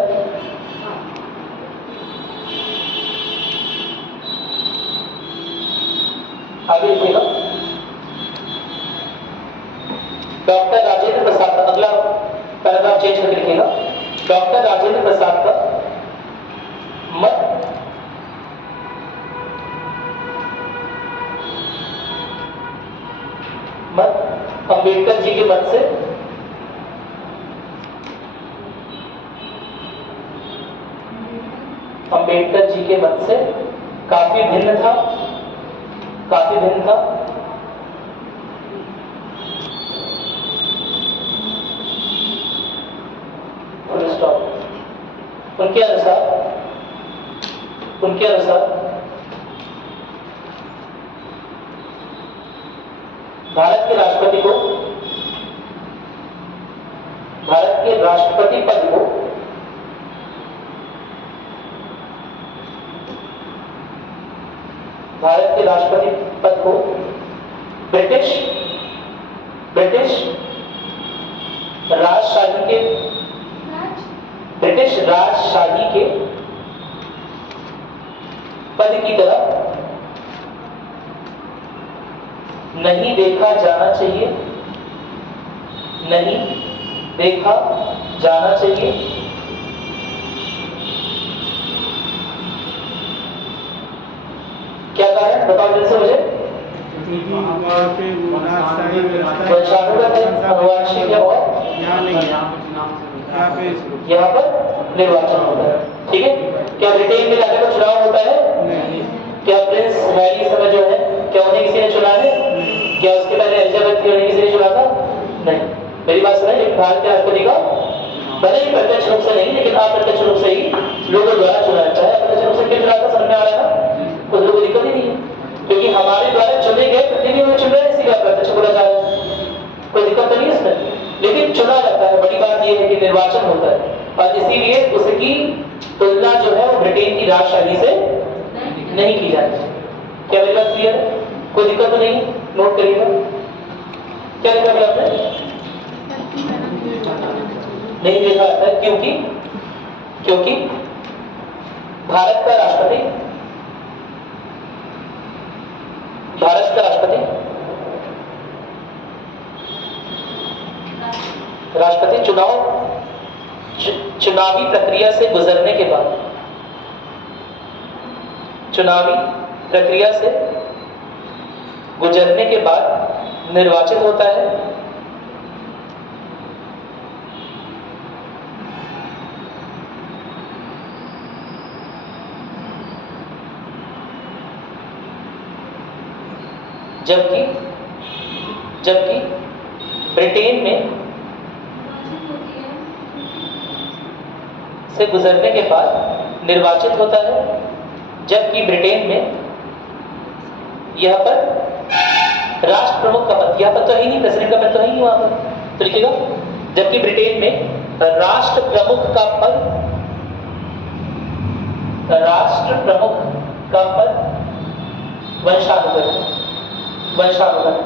आगे लिखिएगा। डॉक्टर राजेंद्र प्रसाद का, अगला पैराग्राफ चेंज करके लिखिएगा। डॉक्टर राजेंद्र प्रसाद का मत अंबेडकर जी के मत से काफी भिन्न था। उनके अनुसार भारत के राष्ट्रपति पद को ब्रिटिश राजशाही के पद की तरह नहीं देखा जाना चाहिए। क्या कारण बताओ जल्दी से मुझे। यहाँ पर निर्वाचन होता है, ठीक है। क्या ब्रिटेन में जाकर चुनाव होता है? क्या प्रिंस हैरी समय जो है, क्या उन्हें किसी ने चुना है? क्या उसके पहले एलिजाबेथ थी, उन्हें किसी ने चुना था? नहीं। मेरी बात सुनिए, भारत के राष्ट्रपति का भले ही प्रत्यक्ष रूप से नहीं, लेकिन अप्रत्यक्ष रूप से ही लोगों द्वारा चुना जाता है। अप्रत्यक्ष रूप से क्यों चुना था, समझ में आ रहा है ना? कुछ लोगों को दिक्कत ही नहीं है, क्योंकि हमारे द्वारा चुने गए प्रतिनिधि हमें चुन रहे हैं, इसीलिए अप्रत्यक्ष बोला जा रहा है। कोई दिक्कत तो नहीं है इसमें, लेकिन चुना जाता है। बड़ी बात यह है कि निर्वाचन होता है, और इसीलिए उसकी तुलना जो है वो ब्रिटेन की राजशाही से नहीं की जाती। क्या मेरी बात क्लियर है? कोई दिक्कत तो नहीं? नोट करिएगा। क्या लिखा है आपने? नहीं लिखा है, क्योंकि भारत का राष्ट्रपति चुनावी प्रक्रिया से गुजरने के बाद निर्वाचित होता है। जबकि ब्रिटेन में से गुजरने के बाद निर्वाचित होता है, जबकि ब्रिटेन में यह पर राष्ट्र प्रमुख का पद, यह पद तो है ही नहीं, प्रेसिडेंट का पद तो है ही नहीं वहां पर, तो लिखिएगा जबकि ब्रिटेन में राष्ट्र प्रमुख का पद, राष्ट्र प्रमुख का पद वंशानुगत, वंशानुगत,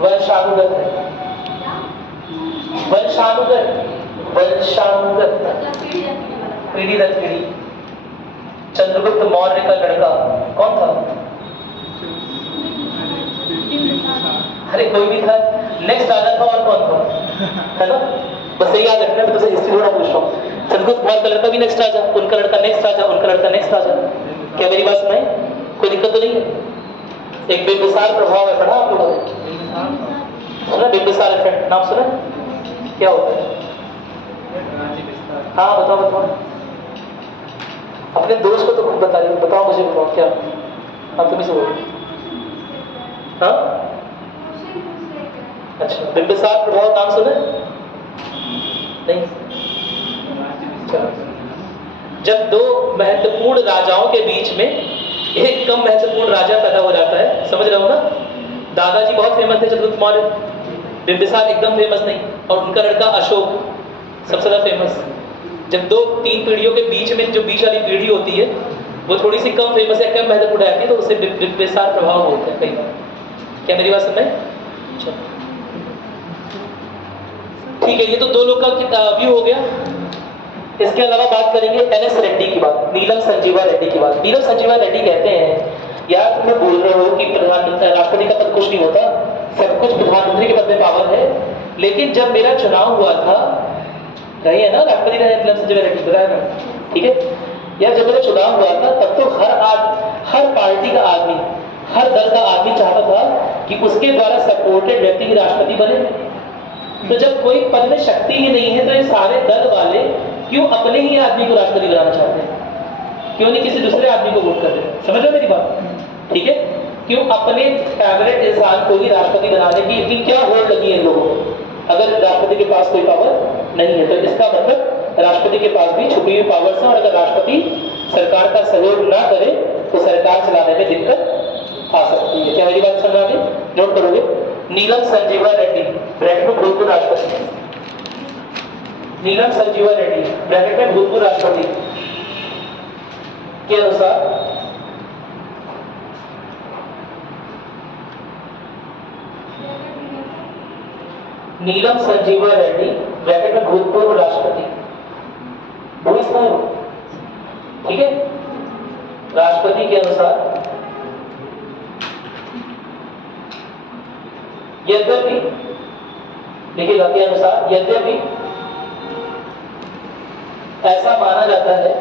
वंशानुगत है, वंशानुगत, वंशानुगत, पीढ़ी दर पीढ़ी। चंद्रगुप्त मौर्य का लड़का कौन था? अरे कोई भी था, नेक्स्ट राजा था और कौन था, है ना? बस यही याद रखना, मैं तुझसे हिस्ट्री थोड़ा पूछ रहा हूँ। चंद्रगुप्त मौर्य का लड़का भी नेक्स्ट राजा, उनका लड़का नेक्स्ट राजा, उनका लड़का नेक्स्ट राजा। क्या मेरी बात सुनाई? कोई दिक्कत तो नहीं है? एक बिंबिसार प्रभाव है, पढ़ा आप लोगों ने? सुना बिंबिसार इफेक्ट, नाम सुना? क्या होता है? हाँ बताओ बताओ, अपने दोस्त को तो खुद बता रही हो, बताओ मुझे, बताओ क्या आप तुम्हें से बोलो। हाँ अच्छा, बिंबिसार प्रभाव नाम सुना? नहीं। चलो, जब दो महत्वपूर्ण राजाओं के बीच में एक कम महत्वपूर्ण राजा पैदा हो जाता है, समझ रहे हो ना? दादाजी बहुत फेमस थे चंद्रगुप्त मौर्य, बिंबिसार एकदम फेमस नहीं, और उनका लड़का अशोक सबसे ज्यादा फेमस। जब दो तीन पीढ़ियों के बीच में जो बीच वाली पीढ़ी होती है वो थोड़ी सी कम फेमस है, कम महत्वपूर्ण है, तो उसे बिंबिसार प्रभाव बोलते हैं कई बार। क्या मेरी बात समझ में? ठीक है, ये तो दो लोग का व्यू हो गया। इसके अलावा बात करेंगे एनएस रेड्डी की बात, नीलम संजीवा रेड्डी की बात। नीलम संजीवा रेड्डी कहते हैं, यार तुम्हें बोल रहे हो कि प्रधानमंत्री राष्ट्रपति का पद कुछ नहीं होता, सब कुछ प्रधानमंत्री के पद में पावर है, लेकिन जब मेरा चुनाव हुआ था, रही है ना राष्ट्रपति रहे नीलम संजीवा रेड्डी, बताया ना, ठीक है यार, जब मेरा चुनाव हुआ था तब तो हर पार्टी का आदमी, हर दल का आदमी चाहता था कि उसके द्वारा सपोर्टेड व्यक्ति ही राष्ट्रपति बने। तो जब कोई पद में शक्ति ही नहीं है तो ये सारे दल वाले क्यों अपने ही आदमी को राष्ट्रपति बनाना चाहते हैं? क्यों नहीं किसी दूसरे आदमी को वोट करते? समझ लो मेरी बात, ठीक है? क्यों अपने फेवरेट इंसान को ही राष्ट्रपति बनाने की इतनी क्या होड़ लगी है इन लोगों को, अगर राष्ट्रपति के पास कोई पावर नहीं है? तो इसका मतलब राष्ट्रपति के पास भी छुपी हुई पावर्स है, और अगर राष्ट्रपति सरकार का सहयोग ना करे तो सरकार चलाने में दिक्कत आ सकती है। क्या मेरी बात समझ आ गई? नोट करोगे? नीलम संजीवा रेड्डी ब्रैकेट में भूतपूर्व राष्ट्रपति, नीलम संजीवा रेड्डी ब्रैकेट में भूतपूर्व राष्ट्रपति के अनुसार नीलम संजीवा रेड्डी ब्रैकेट में भूतपूर्व राष्ट्रपति, भूतपूर्व, ठीक है, राष्ट्रपति के अनुसार यद्यपि, देखिएगा के अनुसार यद्यपि ऐसा माना जाता है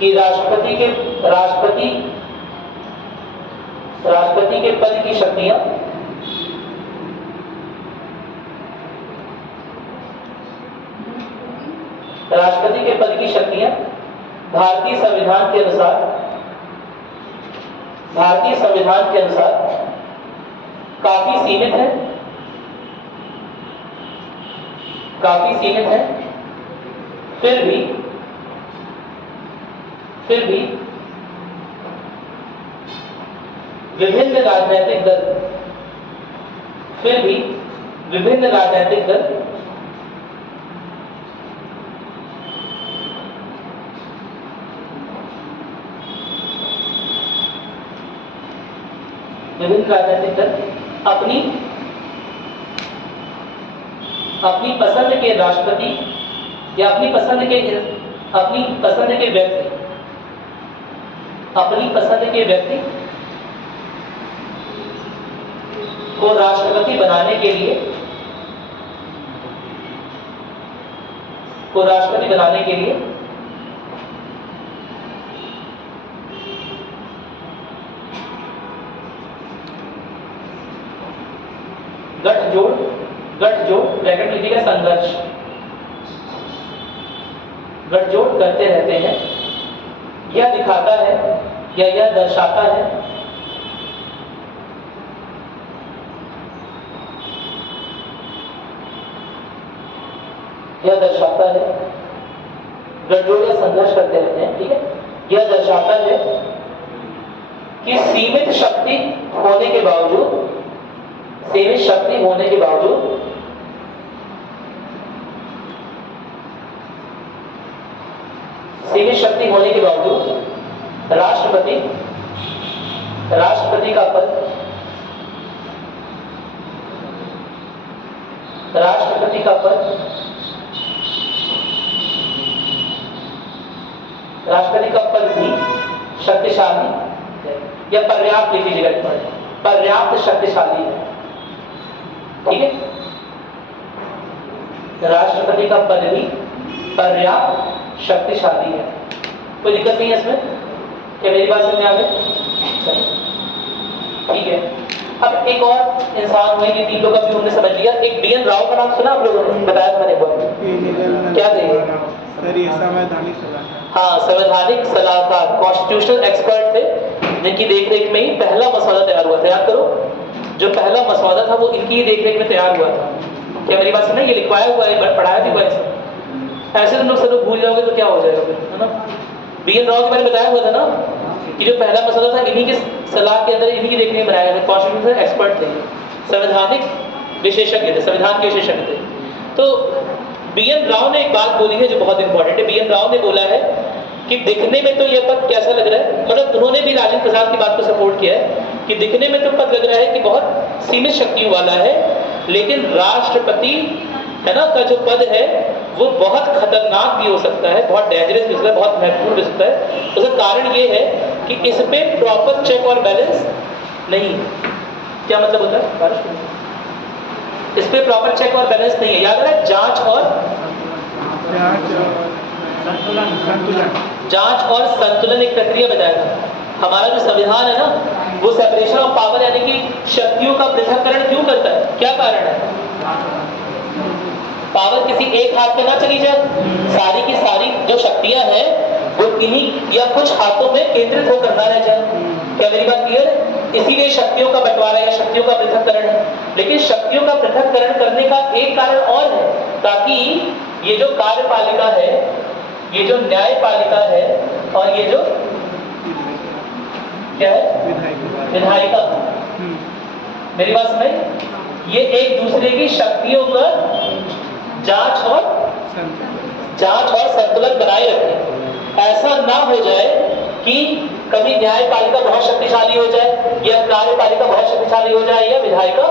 कि राष्ट्रपति के पद की शक्तियां भारतीय संविधान के अनुसार काफी सीमित है, फिर भी विभिन्न राजनीतिक दल अपनी पसंद के राष्ट्रपति या अपनी पसंद के व्यक्ति को राष्ट्रपति बनाने के लिए गठजोड़ ब्रैकेट में लिखिएगा संघर्ष, गठजोड़ करते रहते हैं। यह दिखाता है या यह दर्शाता है यह दर्शाता है, गठजोड़ या संघर्ष करते रहते हैं, ठीक है। यह दर्शाता है कि सीमित शक्ति होने के बावजूद, सीमित शक्ति होने के बावजूद सीमित शक्ति होने के बावजूद राष्ट्रपति का पद, राष्ट्रपति का पद, राष्ट्रपति का पद भी शक्तिशाली या पर्याप्त लिखी जगह पर पर्याप्त शक्तिशाली है, ठीक है। राष्ट्रपति का पद भी पर्याप्त शक्तिशाली है, कोई दिक्कत नहीं है इसमें, क्या मेरी बात समझ में आ गई? ठीक है। अब एक और इंसान हुए, ये तीन लोग अभी हमने समझ लिया। एक BN राव का नाम सुना आप लोगों ने? बताया था मैंने एक बार, क्या थे? संवैधानिक सलाहकार। हाँ, संवैधानिक सलाहकार, कॉन्स्टिट्यूशनल एक्सपर्ट थे, जिनकी देखरेख में ही पहला मसौदा तैयार हुआ था। याद करो, जो पहला मसौदा था वो इनकी ही देखरेख में तैयार हुआ था। क्या मेरी बात सुना? ये लिखवाया हुआ है, पढ़ाया भी हुआ है। ऐसे तुम लोग सब भूल जाओगे तो क्या हो जाएगा फिर, है ना। BN राव के बारे में बताया हुआ था ना कि जो पहला मसौदा था इन्हीं की सलाह के अंदर, इन्हीं की देखने में बनाया गया। कॉन्स्टिट्यूशनल एक्सपर्ट थे, संवैधानिक विशेषज्ञ थे, संविधान के विशेषज्ञ थे। तो BN राव ने एक बात बोली है जो बहुत इंपॉर्टेंट है। BN राव ने बोला है कि दिखने में तो यह पद कैसा लग रहा है, मतलब उन्होंने भी राजेंद्र प्रसाद की बात को सपोर्ट किया है कि दिखने में तो पद लग रहा है कि बहुत सीमित शक्तियों वाला है, लेकिन राष्ट्रपति है ना का जो पद है वो बहुत खतरनाक भी हो सकता है, बहुत डेंजरस भी हो सकता है, बहुत महत्वपूर्ण भी हो सकता है। उसका कारण ये है कि इस पे प्रॉपर चेक और बैलेंस नहीं है। क्या मतलब होता है? इस पे प्रॉपर चेक और बैलेंस नहीं है। याद है, जांच और संतुलन एक प्रक्रिया बताया था। हमारा जो संविधान है ना, वो सेपरेशन ऑफ पावर यानी कि शक्तियों का पृथक्करण क्यों करता है? क्या कारण है? पावर किसी एक हाथ में ना चली जाए, सारी की सारी जो शक्तियां हैं वो किन्हीं या कुछ हाथों में केंद्रित होकर ना रह जाए। क्या मेरी बात क्लियर है? इसीलिए शक्तियों का बंटवारा या शक्तियों का पृथक्करण है। लेकिन शक्तियों का पृथक्करण करने का एक कारण और है, ताकि ये जो कार्यपालिका है, ये जो न्यायपालिका है और ये जो क्या है विधायिका, मेरी बात समझ, ये एक दूसरे की शक्तियों का जांच और संतुलन बनाए रखें। ऐसा ना हो जाए कि कभी न्यायपालिका बहुत शक्तिशाली हो जाए या कार्यपालिका बहुत शक्तिशाली हो जाए या विधायिका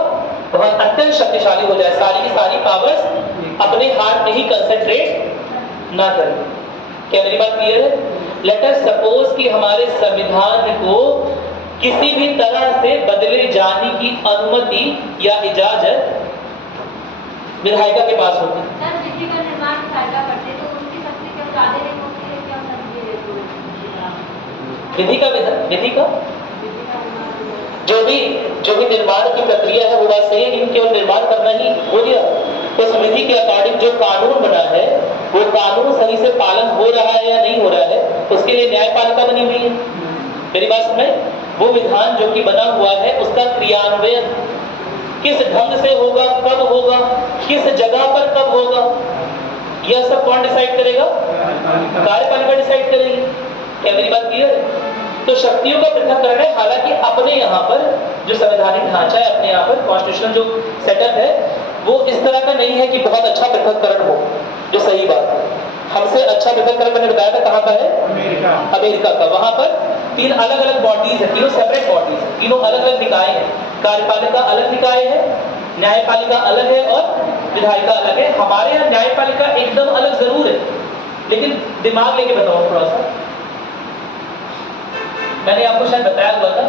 बहुत अत्यंत शक्तिशाली हो जाए, सारी की सारी पावर्स अपने हाथ में ही कंसंट्रेट ना करें। क्या मेरी बात क्लियर है? लेट अस सपोज कि हमारे संविधान को किसी भी तरह से बदले जाने की अनुमति या इजाजत विधायिका के पास होती है। विधि का जो भी निर्माण की प्रक्रिया है वो बात सही है, लेकिन केवल निर्माण करना ही हो गया। उस विधि के अकॉर्डिंग जो कानून बना है वो कानून सही से पालन हो रहा है या नहीं हो रहा है, उसके लिए न्यायपालिका बनी हुई है। मेरी बात समझ, वो विधान जो कि बना हुआ है उसका क्रियान्वयन किस ढंग से होगा, कब होगा, किस जगह पर कब होगा, यह सब कौन डिसाइड करेगा? कार्यपालिका डिसाइड करेगी। क्या मेरी बात क्लियर है? तो शक्तियों का पृथक्करण है। हालांकि अपने यहाँ पर जो संवैधानिक ढांचा है, अपने यहाँ पर कॉन्स्टिट्यूशनल जो सेटअप है वो इस तरह का नहीं है कि बहुत अच्छा पृथक्करण हो, जो सही बात है। हमसे अच्छा पृथक्करण मैंने बताया था कहाँ का है? अमेरिका का। वहां पर 3 अलग अलग बॉडीज है, तीनों सेपरेट बॉडीज है, तीनों अलग अलग निकाय है। कार्यपालिका अलग निकाय है, न्यायपालिका अलग है और विधायिका अलग है। हमारे यहाँ न्यायपालिका एकदम अलग जरूर है, लेकिन दिमाग लेके बताओ थोड़ा सा। मैंने आपको शायद बताया हुआ था,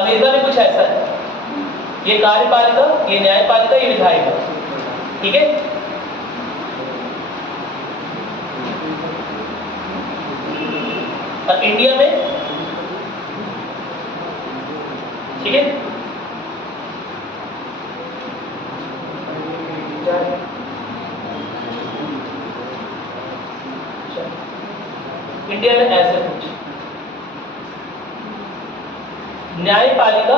अमेरिका में कुछ ऐसा है, ये कार्यपालिका, ये न्यायपालिका, ये विधायिका, ठीक है। और इंडिया में, ठीक है, इंडिया में ऐसे कुछ न्यायपालिका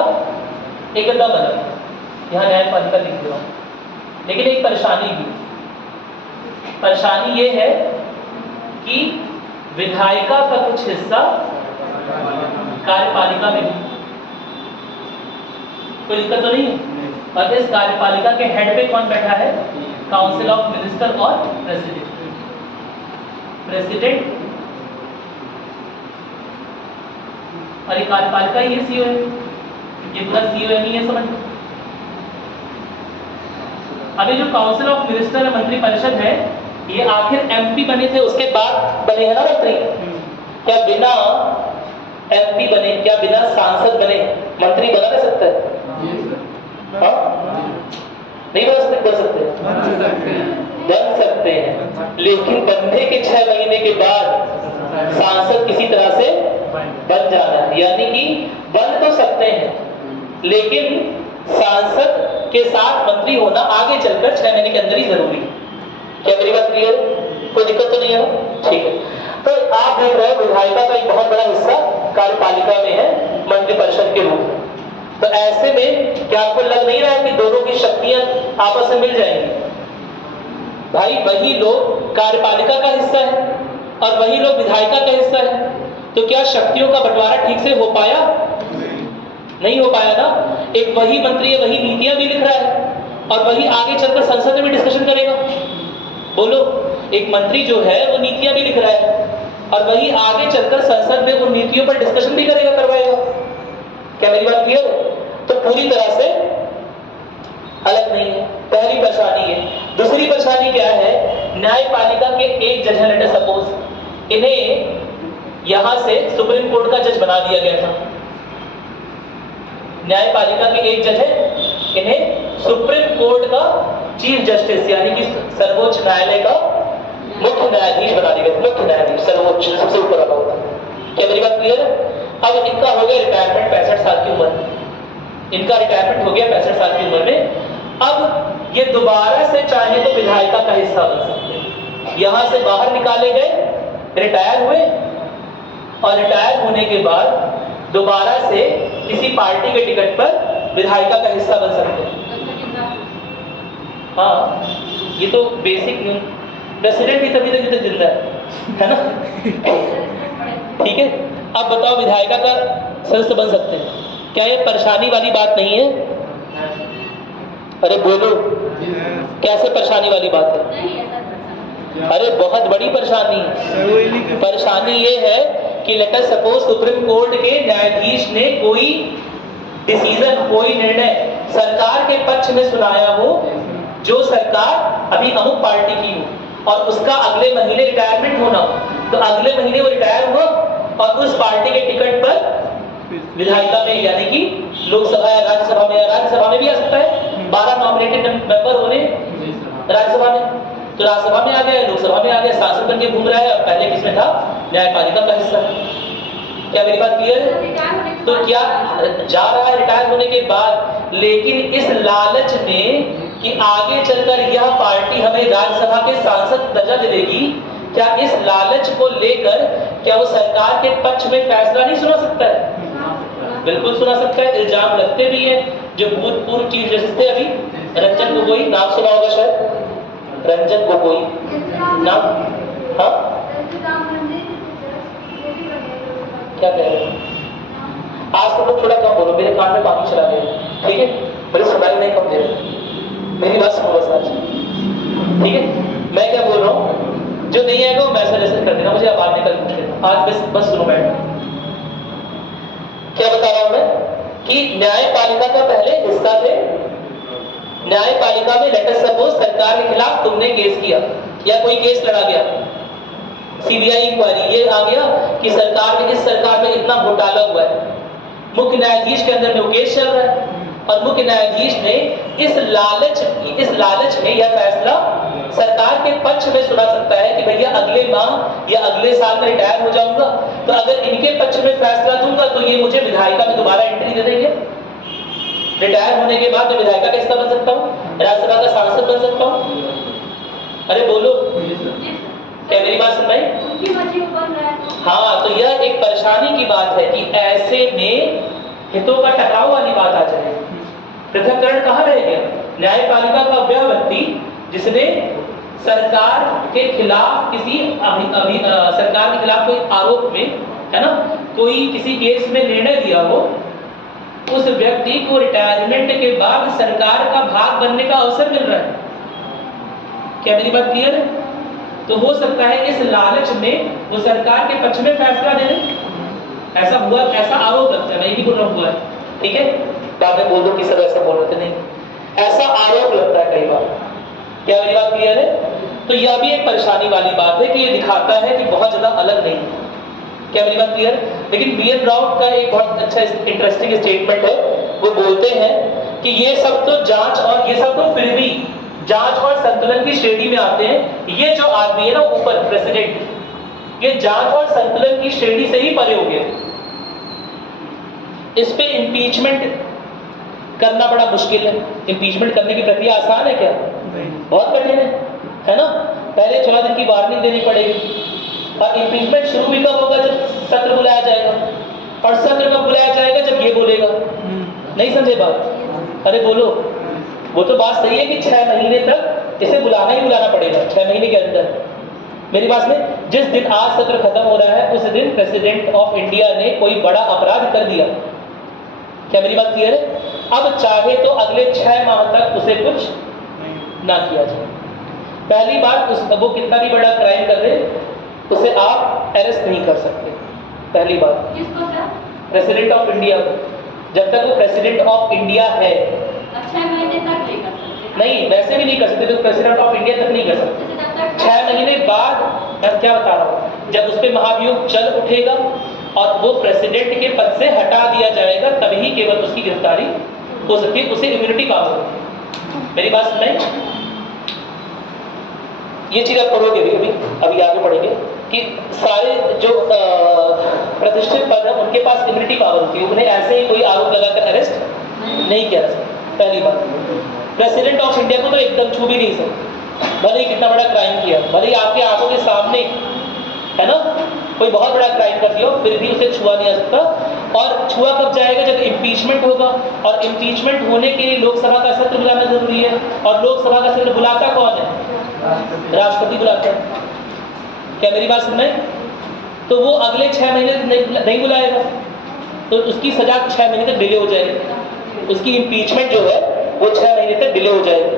एकदम अलग, यहाँ न्यायपालिका लिख रहा हूं, लेकिन एक परेशानी भी, परेशानी ये है कि विधायिका का कुछ हिस्सा कार्यपालिका में कोई दिक्कत तो नहीं है। और इस कार्यपालिका के हेड पे कौन बैठा है? काउंसिल ऑफ मिनिस्टर और प्रेसिडेंट। और ये कार्यपालिका ही है, सीओ है, ये पूरा सीओ नहीं है, समझ। अभी जो काउंसिल ऑफ मिनिस्टर मंत्री परिषद है, ये आखिर एमपी बने थे उसके बाद बने हैं ना मंत्री। क्या बिना एमपी बने, क्या बिना सांसद बने मंत्री बना नहीं सकता है? हाँ? नहीं बन सकते हैं, लेकिन बनने के 6 महीने के बाद सांसद किसी तरह से बन जाना है। यानी कि बन तो सकते हैं, लेकिन सांसद के साथ मंत्री होना आगे चलकर 6 महीने के अंदर ही जरूरी है। क्या मेरी बात क्लियर है? कोई दिक्कत तो नहीं है ना? ठीक है। तो आप देख रहे हैं विधायिका का एक बहुत बड़ा हिस्सा कार्यपालिका में है, मंत्री परिषद के रूप में। तो ऐसे में क्या आपको लग नहीं रहा है कि दोनों की शक्तियां आपस में मिल जाएंगी? भाई वही लोग कार्यपालिका का हिस्सा है और वही लोग विधायिका का हिस्सा है, तो क्या शक्तियों का बंटवारा ठीक से हो पाया? नहीं हो पाया ना। एक वही मंत्री है, वही नीतियां भी लिख रहा है और वही आगे चलकर संसद में भी डिस्कशन करेगा। बोलो, एक मंत्री जो है वो नीतियां भी लिख रहा है और वही आगे चलकर संसद में उन नीतियों पर डिस्कशन भी करेगा, करवाएगा। क्या मेरी बात क्लियर है? तो पूरी तरह से अलग नहीं है। पहली परेशानी है। दूसरी परेशानी क्या है? न्यायपालिका के एक जज है, लेट अस सपोज इन्हें यहां से सुप्रीम कोर्ट का जज बना दिया गया था। न्यायपालिका के एक जज है, इन्हें सुप्रीम कोर्ट का चीफ जस्टिस यानी कि सर्वोच्च न्यायालय का मुख्य न्यायाधीश बना दिया गया। मुख्य न्यायाधीश सर्वोच्च, सबसे ऊपर वाला होता है। क्या मेरी बात क्लियर है? अब इनका हो गया रिटायरमेंट 65 साल की उम्र में। इनका रिटायरमेंट हो गया 65 साल की उम्र में। अब ये दोबारा से चाहे तो विधायिका का हिस्सा बन सकते हैं। यहां से बाहर निकाले गए, रिटायर हुए और रिटायर होने के बाद दोबारा से किसी पार्टी के टिकट पर विधायिका का हिस्सा बन सकते हैं। हाँ, ये तो बेसिक नहीं। प्रेसिडेंट भी तभी तक जिंदा है ना? ठीक है। अब बताओ, विधायिका का सदस्य बन सकते हैं? क्या ये परेशानी वाली बात नहीं है? अरे बोलो, कैसे परेशानी वाली बात है? अरे बहुत बड़ी परेशानी है। परेशानी ये है कि let us suppose supreme court के न्यायाधीश ने कोई डिसीजन, कोई निर्णय सरकार के पक्ष में सुनाया हो, जो सरकार अभी अमुक पार्टी की हो और उसका अगले महीने रिटायरमेंट होना हो, तो अगले महीने वो रिटायर हुआ और उस पार्टी के टिकट पर विधायिका में यानी कि लोकसभा या राज्यसभा में, या राज्यसभा में भी आ सकता है, 12 नॉमिनेटेड मेंबर होने राज्यसभा में, तो राज्यसभा में आ गया, लोकसभा में आ गया, सांसद बन के घूम रहा है। और पहले किसमें था? न्यायपालिका का हिस्सा। क्या मेरी बात क्लियर है? तो क्या जा रहा है रिटायर होने के बाद, लेकिन इस लालच में कि आगे चलकर यह पार्टी हमें राज्यसभा के सांसद दर्जा देगी, क्या इस लालच को लेकर क्या वो सरकार के पक्ष में फैसला नहीं सुना सकता है? बिल्कुल सुना सकता है। इल्जाम लगते भी हैं। जो भूतपूर्व चीफ जस्टिस थे अभी, रंजन गोगोई, नाम सुना होगा शायद, रंजन गोगोई नाम। हाँ, क्या कह रहे हैं? आज तो लोग थोड़ा कम बोलो, मेरे कान में पानी चला गया। ठीक है, मेरी सुनाई नहीं कम दे रही, मेरी बात सुनो बस आज। ठीक है, मैं क्या बोल रहा हूँ, जो नहीं आएगा वो मैसेज कर देना मुझे, अब आगे कल पूछ लेना। आज बस सुनो बैठ। क्या बता रहा हूं मैं कि न्यायपालिका का पहले हिस्सा थे। न्यायपालिका में लेट अस सपोज सरकार के खिलाफ तुमने केस किया या कोई केस लड़ा गया, सीबीआई इंक्वायरी, ये आ गया कि इस सरकार में इतना घोटाला हुआ है, मुख्य न्यायाधीश के अंदर में वो केस चल रहा है और मुख्य न्यायाधीश ने इस लालच में यह फैसला सरकार के पक्ष में सुना सकता है कि भैया अगले माह या अगले साल में रिटायर हो जाऊंगा, तो अगर इनके पक्ष में फैसला दूंगा तो ये मुझे विधायिका में दोबारा एंट्री दे देंगे। रिटायर होने के बाद मैं विधायिका का हिस्सा बन सकता हूँ, राज्यसभा का सांसद बन सकता हूँ। अरे बोलो, क्या मेरी बात सुन पाई? हाँ, तो यह एक परेशानी की बात है कि ऐसे में हितों का टकराव वाली बात आ जाए। पृथक्करण कहाँ रह गया? न्यायपालिका का वह व्यक्ति जिसने सरकार के खिलाफ किसी सरकार के खिलाफ कोई आरोप में, है ना, कोई किसी केस में निर्णय दिया हो, उस व्यक्ति को रिटायरमेंट के बाद सरकार का भाग बनने का अवसर मिल रहा है। क्या मेरी बात क्लियर है? तो हो सकता है इस लालच में वो सरकार के पक्ष में फैसला दे दे। ऐसा हुआ, ऐसा आरोप लगता है, मैं ये नहीं बोल रहा हुआ है, ठीक है, बाद में बोल दो कि सब ऐसा बोल रहे थे, नहीं, ऐसा आरोप लगता है कई बार। क्या मेरी बात क्लियर है? तो यह भी एक परेशानी वाली बात है कि ये दिखाता है कि बहुत ज्यादा अलग नहीं है। क्या मेरी बात क्लियर? लेकिन बी.एन. राव का एक बहुत अच्छा इंटरेस्टिंग स्टेटमेंट है। वो बोलते हैं कि ये सब तो जांच और ये सब तो फिर भी जांच और संतुलन की श्रेणी में आते हैं। ये जो आदमी है ना ऊपर प्रेसिडेंट, ये जांच और संतुलन की श्रेणी से ही परे हो गया। इस पे इम्पीचमेंट करना बड़ा मुश्किल है। इम्पीचमेंट करने की प्रक्रिया आसान है क्या? बहुत कठिन है ना? पहले 14 दिन की वार्निंग देनी पड़ेगी और इम्पीचमेंट शुरू भी कब होगा? जब सत्र बुलाया जाएगा। और सत्र कब बुलाया जाएगा? जब ये बोलेगा। नहीं समझे बात? अरे बोलो। वो तो बात सही है कि 6 महीने तक इसे बुलाना ही बुलाना पड़ेगा, 6 महीने के अंदर। मेरी बात में जिस दिन आज सत्र खत्म हो रहा है उस दिन प्रेसिडेंट ऑफ इंडिया ने कोई बड़ा अपराध कर दिया। क्या मेरी बात क्लियर है? अब चाहे तो अगले 6 माह तक उसे कुछ ना किया जाए। पहली बात, वो कितना भी बड़ा क्राइम कर दे उसे आप अरेस्ट नहीं कर सकते। पहली बात, किसको सर? प्रेसिडेंट ऑफ इंडिया को, जब तक वो प्रेसिडेंट ऑफ इंडिया है। 6 महीने तक नहीं कर सकते? नहीं, वैसे भी नहीं कर सकते, तो प्रेसिडेंट ऑफ इंडिया तक नहीं कर सकते। 6 महीने बाद, मैं क्या बता रहा हूँ, जब उस पर महाभियोग चल उठेगा और वो प्रेसिडेंट के पद से हटा दिया जाएगा, तभी केवल उसकी गिरफ्तारी हो सकती है। उसे इम्यूनिटी पावर होती है। मेरी बात सुनाई? ये चीज आप पढ़ोगे अभी आगे पढ़ेंगे कि सारे जो प्रतिष्ठित पद है उनके पास इम्यूनिटी पावर होती है। उन्हें ऐसे ही कोई आरोप लगाकर अरेस्ट नहीं किया जा सकता। पहली बात, प्रेसिडेंट ऑफ इंडिया को तो एकदम छू भी नहीं सकते, भले ही कितना बड़ा क्राइम किया, भले ही आपके आंखों के सामने, है ना, कोई बहुत बड़ा क्राइम कर दिया, फिर भी उसे छुआ नहीं जा सकता। और छुआ कब जाएगा? जब इम्पीचमेंट होगा। और इम्पीचमेंट होने के लिए लोकसभा का सत्र बुलाना जरूरी है। और लोकसभा का सत्र बुलाता कौन है? राष्ट्रपति बुलाता है। क्या मेरी बात सुन रहे हैं? तो वो अगले 6 महीने नहीं बुलाएगा, तो उसकी सजा 6 महीने तक डिले हो जाएगी। उसकी इम्पीचमेंट जो है वो 6 महीने तक डिले हो जाएगी।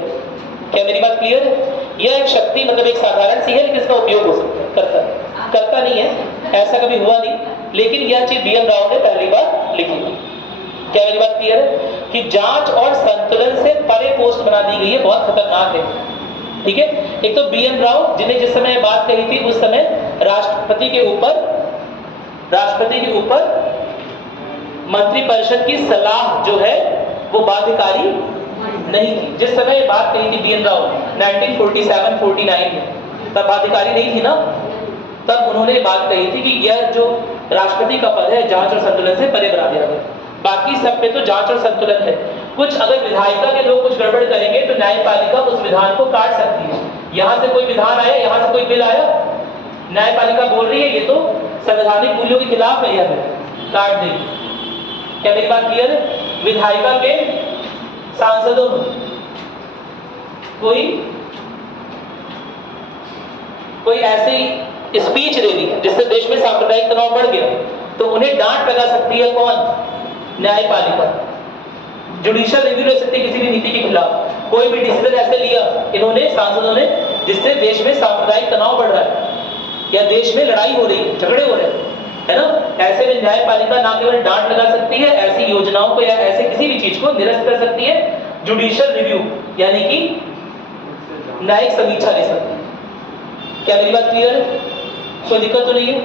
क्या मेरी बात क्लियर है? यह एक शक्ति, मतलब एक साधारण सी है, लेकिन इसका उपयोग हो सकता है। करता नहीं है, ऐसा कभी हुआ नहीं, लेकिन यह चीज बी.एन. राव ने पहली बार लिखी। क्या मेरी बात क्लियर है? कि जांच और संतुलन से परे पोस्ट बना दी गई है, बहुत खतरनाक है। ठीक है, एक तो बी.एन. राव जिन्हें जिस समय बात कही थी उस समय राष्ट्रपति के ऊपर मंत्रिपरिषद की सलाह जो है वो बाध्यकारी नहीं थी। जिस समय बात कही थी बी.एन. राव 1947-49 में, तब बाध्यकारी नहीं थी ना। तब उन्होंने बात कही थी कि यह जो राष्ट्रपति का पद है जांच और संतुलन से परे बना दिया गया। बाकी सब पे तो जांच और संतुलन है। कुछ अगर विधायिका के लोग कुछ गड़बड़ करेंगे तो न्यायपालिका उस विधान को काट सकती है। यहाँ से कोई विधान आया, यहाँ से कोई बिल आया, न्यायपालिका बोल रही है ये तो संवैधानिक मूल्यों के खिलाफ है, यह बिल काट देगी। क्या मेरी बात क्लियर है? विधायिका के सांसदों में कोई ऐसी स्पीच दे दी जिससे देश में सांप्रदायिक तनाव बढ़ गया, तो उन्हें डांट लगा सकती है कौन? न्यायपालिका। जुडिशियल रिव्यू ले सकती है किसी भी नीति के खिलाफ। कोई भी डिसीजन ऐसे लिया इन्होंने, सांसदों ने, जिससे देश में सांप्रदायिक तनाव बढ़ रहा है या देश में लड़ाई हो रही है, झगड़े हो रहे हैं, है ना, ऐसे में न्यायपालिका ना केवल डांट लगा सकती है, ऐसी योजनाओं को या ऐसे किसी भी चीज को निरस्त कर सकती है। जुडिशियल रिव्यू यानी कि न्यायिक समीक्षा ले सकती है। क्या मेरी बात क्लियर है? कोई दिक्कत तो नहीं है?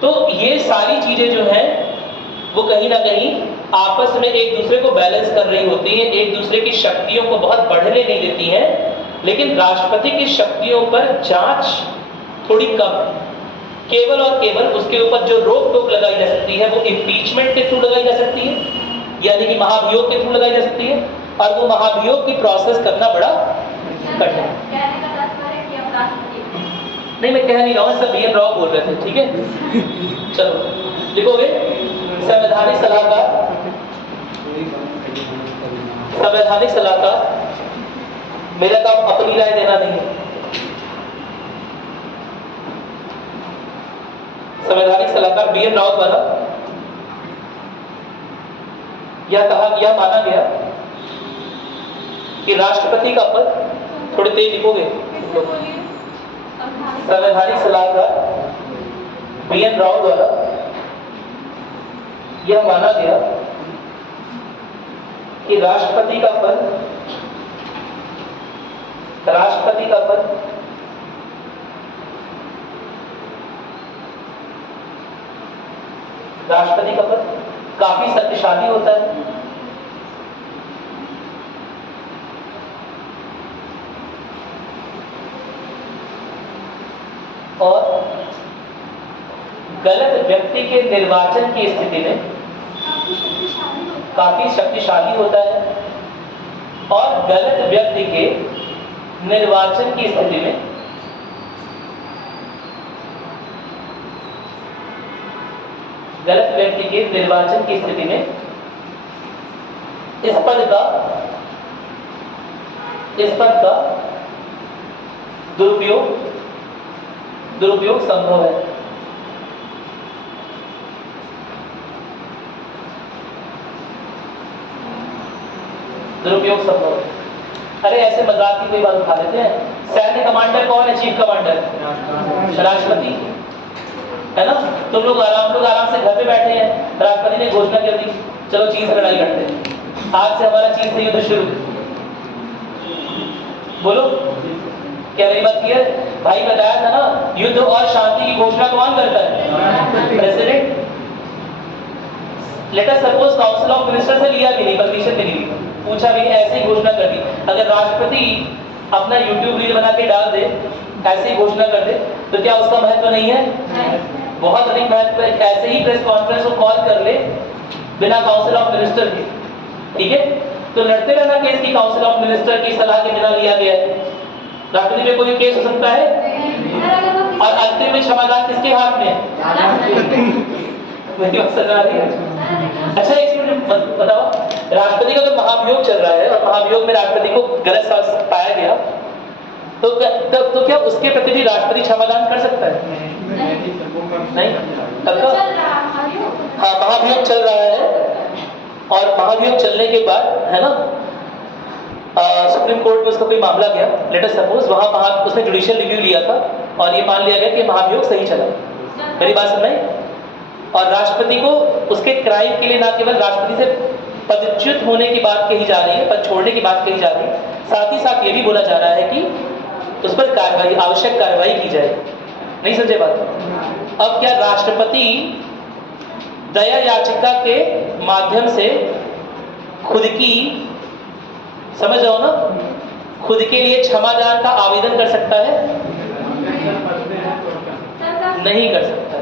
तो ये सारी चीजें जो हैं वो कहीं ना कहीं आपस में एक दूसरे को बैलेंस कर रही होती है, एक दूसरे की शक्तियों को बहुत बढ़ने नहीं देती हैं। लेकिन राष्ट्रपति की शक्तियों पर जांच थोड़ी कम, केवल और केवल उसके ऊपर जो रोक टोक लगाई जा सकती है वो इम्पीचमेंट के थ्रू लगाई जा सकती है, यानी कि महाभियोग के थ्रू लगाई जा सकती है। और वो महाभियोग की प्रोसेस करना बड़ा कठिन है। नहीं, मैं कह नहीं रहा हूँ, सब बी.एन. राव बोल रहे थे, ठीक है। चलो लिखोगे, संवैधानिक सलाहकार मेरा काम अपनी राय देना नहीं है। संवैधानिक सलाहकार बी एन रावत द्वारा यह माना गया कि राष्ट्रपति का पद, थोड़ी तेज लिखोगे, संवैधानिक सलाहकार बी एन राव द्वारा यह माना गया कि राष्ट्रपति का पद काफी शक्तिशाली होता है और गलत व्यक्ति के निर्वाचन की स्थिति में काफी शक्तिशाली होता है और गलत व्यक्ति के निर्वाचन की स्थिति में इस पद का दुरुपयोग संभव है। अरे ऐसे मजाक की कोई बात उठा लेते हैं। सैन्य कमांडर कौन है? चीफ कमांडर राष्ट्रपति है ना। तुम लोग आराम से घर पे बैठे हैं, राष्ट्रपति ने घोषणा कर दी, चलो चीन से लड़ाई करते हैं, आज से हमारा चीन से युद्ध शुरू। बोलो, क्या मेरी बात क्लियर? भाई बताया था ना, युद्ध और शांति की घोषणा कौन करता है? President. Let us suppose council of minister से लिया भी नहीं, परमिशन मिली नहीं, पूछा भी ऐसे ही घोषणा कर दी। अगर राष्ट्रपति अपना यूट्यूब रील बना के डाल दे, ऐसे ही घोषणा कर दे, तो क्या उसका महत्व नहीं है? बहुत अधिक महत्व है। ऐसे ही प्रेस कॉन्फ्रेंस को कॉल कर ले बिना काउंसिल ऑफ मिनिस्टर के, ठीक है? तो लड़ते रहना केस की काउंसिल ऑफ मिनिस्टर की सलाह के बिना लिया गया है। राष्ट्रपति पे कोई केस हो सकता है और अंतिम में क्षमादान किसके हाथ में है? मेरी बात समझ आ रही है? अच्छा, एक मिनट बताओ, राष्ट्रपति का तो महाभियोग चल रहा है और महाभियोग में राष्ट्रपति को गलत पाया गया, तो क्या उसके प्रति भी राष्ट्रपति क्षमादान कर सकता है? नहीं। हाँ, महाभियोग चल रहा है और महाभियोग चलने के बाद, है ना, सुप्रीम कोर्ट में उसका कोई मामला गया, लेट अस सपोज, वहां उसने जुडिशियल रिव्यू लिया था और ये मान लिया गया कि महाभियोग सही चला। मेरी बात सुन रहे? और राष्ट्रपति को उसके क्राइम के लिए ना केवल राष्ट्रपति से पदच्युत होने की बात कही जा रही है, पद छोड़ने की बात कही जा रही है, साथ ही साथ ये भी बोला जा रहा है कि उस पर कार्रवाई, आवश्यक कार्रवाई की जाए। नहीं समझे बात? अब क्या राष्ट्रपति दया याचिका के माध्यम से खुद की, समझ रहे हो ना, खुद के लिए क्षमादान का आवेदन कर सकता है? नहीं कर सकता।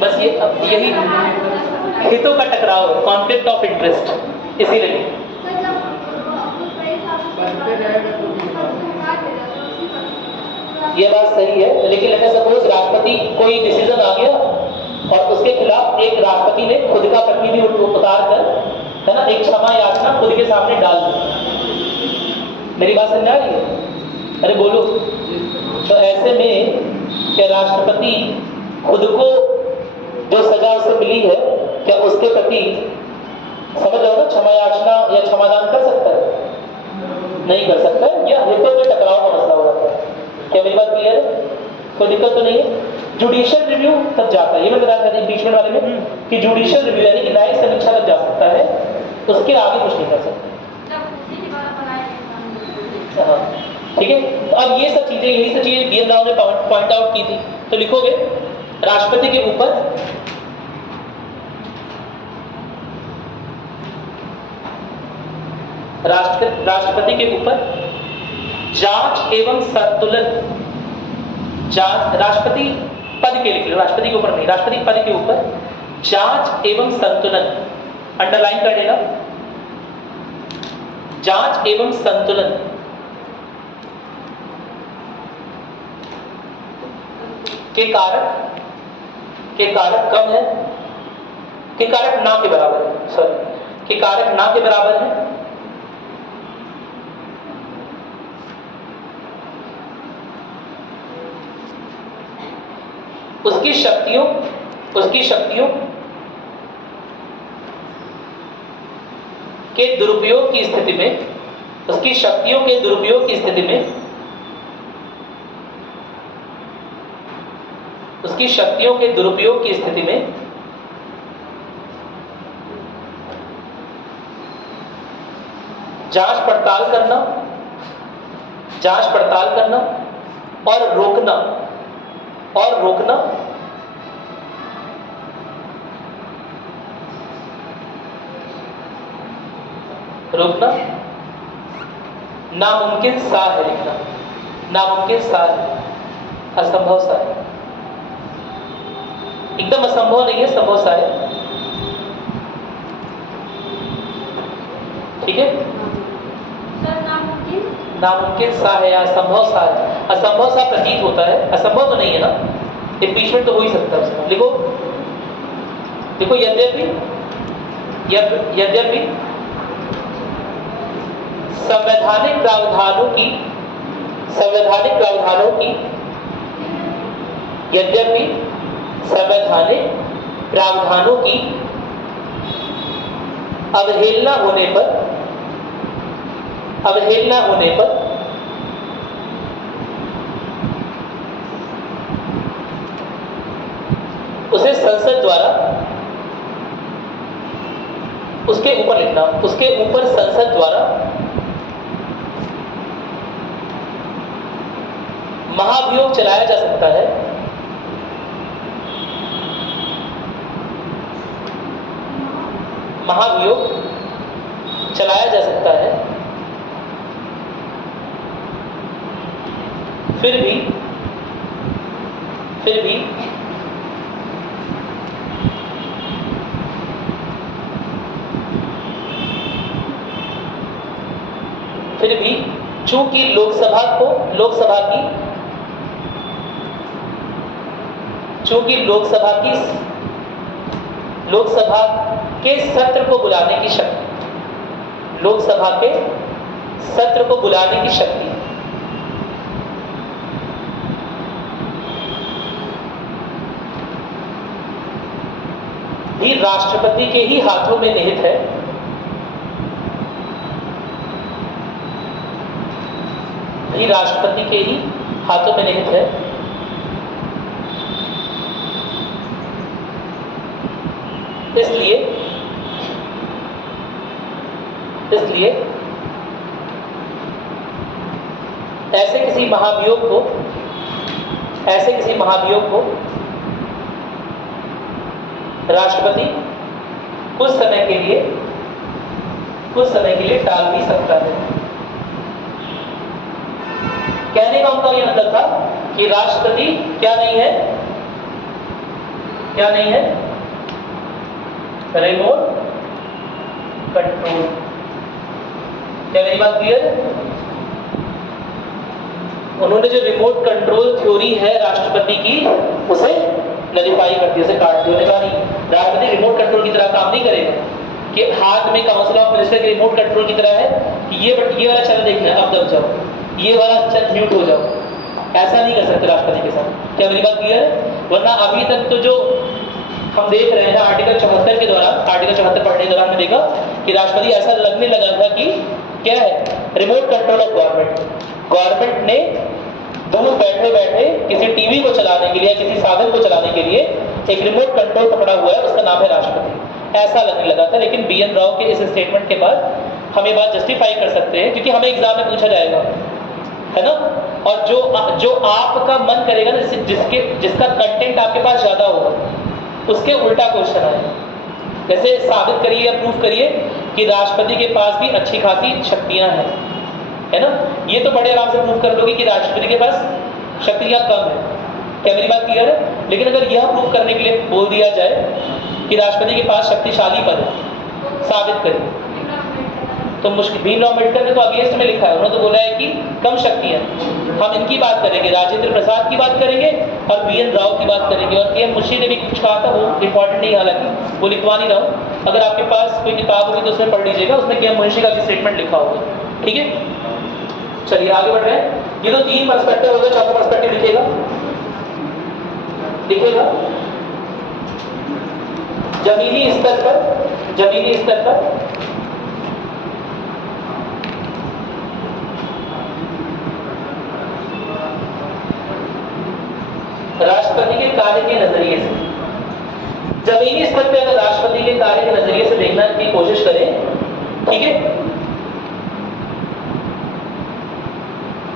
बस यही हितों का टकराव है, कॉन्फ्लिक्ट ऑफ इंटरेस्ट, इसीलिए। ये बात सही है, लेकिन लेट अस सपोज राष्ट्रपति कोई डिसीजन आ गया और उसके खिलाफ एक राष्ट्रपति ने खुद का प्रतिनिधि उतार कर, है ना, एक क्षमा याचना खुद के सामने डाल दी। मेरी बात समझ आ रही है? अरे बोलो। तो ऐसे में क्या राष्ट्रपति खुद को जो सजा उसे मिली है, क्या उसके प्रति, समझ रहे हो ना, क्षमा याचना या क्षमादान कर सकता है? नहीं कर सकता है। या हितों के टकराव का मसला हो रहा है। क्या मेरी बात क्लियर है? कोई दिक्कत तो नहीं है? जुडिशियल रिव्यू तक जाता है, ये मैं बताया था इम्पीचमेंट वाले में कि जुडिशियल रिव्यू यानी कि न्यायिक समीक्षा तक जा सकता है, उसके आगे कुछ नहीं कर सकते। हाँ, ठीक है। तो अब ये सब चीजें, यही सब चीजें बी एन राव ने पॉइंट आउट की थी। तो लिखोगे, राष्ट्रपति के ऊपर राष्ट्रपति के ऊपर जांच एवं संतुलन, राष्ट्रपति पद के लिख लो, राष्ट्रपति के ऊपर नहीं, राष्ट्रपति पद के ऊपर जांच एवं संतुलन, अंडरलाइन कर देना, जांच एवं संतुलन के कारक कम है, के कारक ना के बराबर है, सॉरी, के कारक ना के बराबर है उसकी शक्तियों के दुरुपयोग की स्थिति में, उसकी शक्तियों के दुरुपयोग की स्थिति में, उसकी शक्तियों के दुरुपयोग की स्थिति में जांच पड़ताल करना और रोकना नामुमकिन सा है लिखना, नामुमकिन सा है, असंभव सा है, एकदम असंभव नहीं है, संभव सा है। ठीक है, सर नामुमकिन नामुमकिन सा है या असंभव सा है, असंभव सा प्रतीत होता है, असंभव तो नहीं है ना, इम्पीचमेंट तो हो ही सकता है उसमें। लिखो देखो, यद्यपि संवैधानिक प्रावधानों की यद्यपि संवैधानिक प्रावधानों की अवहेलना होने पर उसे संसद द्वारा, उसके ऊपर लिखना, उसके ऊपर संसद द्वारा महाभियोग चलाया जा सकता है, महाभियोग चलाया जा सकता है, फिर भी चूंकि लोकसभा के सत्र को बुलाने की शक्ति, लोकसभा के सत्र को बुलाने की शक्ति भी राष्ट्रपति के ही हाथों में निहित है, भी राष्ट्रपति के ही हाथों में निहित है। इसलिए ऐसे किसी महाभियोग को राष्ट्रपति कुछ समय के लिए टाल भी सकता है। कहने का उनका यह मतलब था कि राष्ट्रपति क्या नहीं है, रिमोट कंट्रोल। क्या मेरी बात क्लियर है? उन्होंने जो रिमोट कंट्रोल थ्योरी है राष्ट्रपति की, उसे नलिफाई कर दिया, उसे काट दिया। उन्होंने कहा नहीं, राष्ट्रपति रिमोट कंट्रोल की तरह काम नहीं करेगा कि हाथ में काउंसिल ऑफ मिनिस्टर के रिमोट कंट्रोल की तरह है कि ये वाला चैनल देखना है, अब दब जाओ, ये वाला म्यूट हो जाओ। ऐसा नहीं कर सकते राष्ट्रपति के साथ। क्या मेरी बात क्लियर है? वरना अभी तक तो जो हम देख रहे हैं आर्टिकल 74 के दौरान, आर्टिकल 74 पढ़ने के दौरान में देखा कि राष्ट्रपति ऐसा लगने लगा था कि क्या है, रिमोट कंट्रोल ऑफ गवर्नमेंट ने दूर बैठे बैठे किसी टीवी को चलाने के लिए, किसी साधन को चलाने के लिए एक रिमोट कंट्रोल पकड़ा हुआ है, उसका नाम है राष्ट्रपति। ऐसा लगने लगा था। लेकिन बीएन राव के इस स्टेटमेंट के बाद हम ये बात जस्टिफाई कर सकते हैं, क्योंकि हमें एग्जाम में पूछा जाएगा, है ना। और जो आपका मन करेगा ना, जिसका कंटेंट आपके पास ज्यादा होगा, उसके उल्टा क्वेश्चन आए। जैसे साबित करिए या प्रूफ करिए कि राष्ट्रपति के पास भी अच्छी खासी शक्तियां हैं, है ना। ये तो बड़े आराम से प्रूफ कर लोगे कि राष्ट्रपति के पास शक्तियां कम है। क्या मेरी बात क्लियर है? लेकिन अगर यह प्रूफ करने के लिए बोल दिया जाए कि राष्ट्रपति के पास शक्तिशाली पद है, साबित करिए, तो मुश्किल। भीमराव अम्बेडकर ने तो अगेंस्ट में लिखा है, उन्होंने तो बोला है कि कम शक्तियां। हम इनकी बात करेंगे, राजेंद्र प्रसाद की बात करेंगे और बीएन राव की बात करेंगे। और के मुंशी ने भी कुछ कहा था, वो इंपॉर्टेंट नहीं, हालांकि वो लिखवा नहीं रहा हूँ। अगर आपके पास कोई किताब होगी तो उसमें पढ़ लीजिएगा, उसमें के मुंशी का भी स्टेटमेंट लिखा होगा। ठीक है, चलिए आगे बढ़ रहे हैं। ये तो 3 पर्सपेक्टिव हो गए, चौथा पर्सपेक्टिव लिखिएगा। लिखेगा जमीनी स्तर पर राष्ट्रपति के कार्य के नजरिए से, जमीनी स्तर पे अगर राष्ट्रपति के कार्य के नजरिए से देखने की कोशिश करें, ठीक है,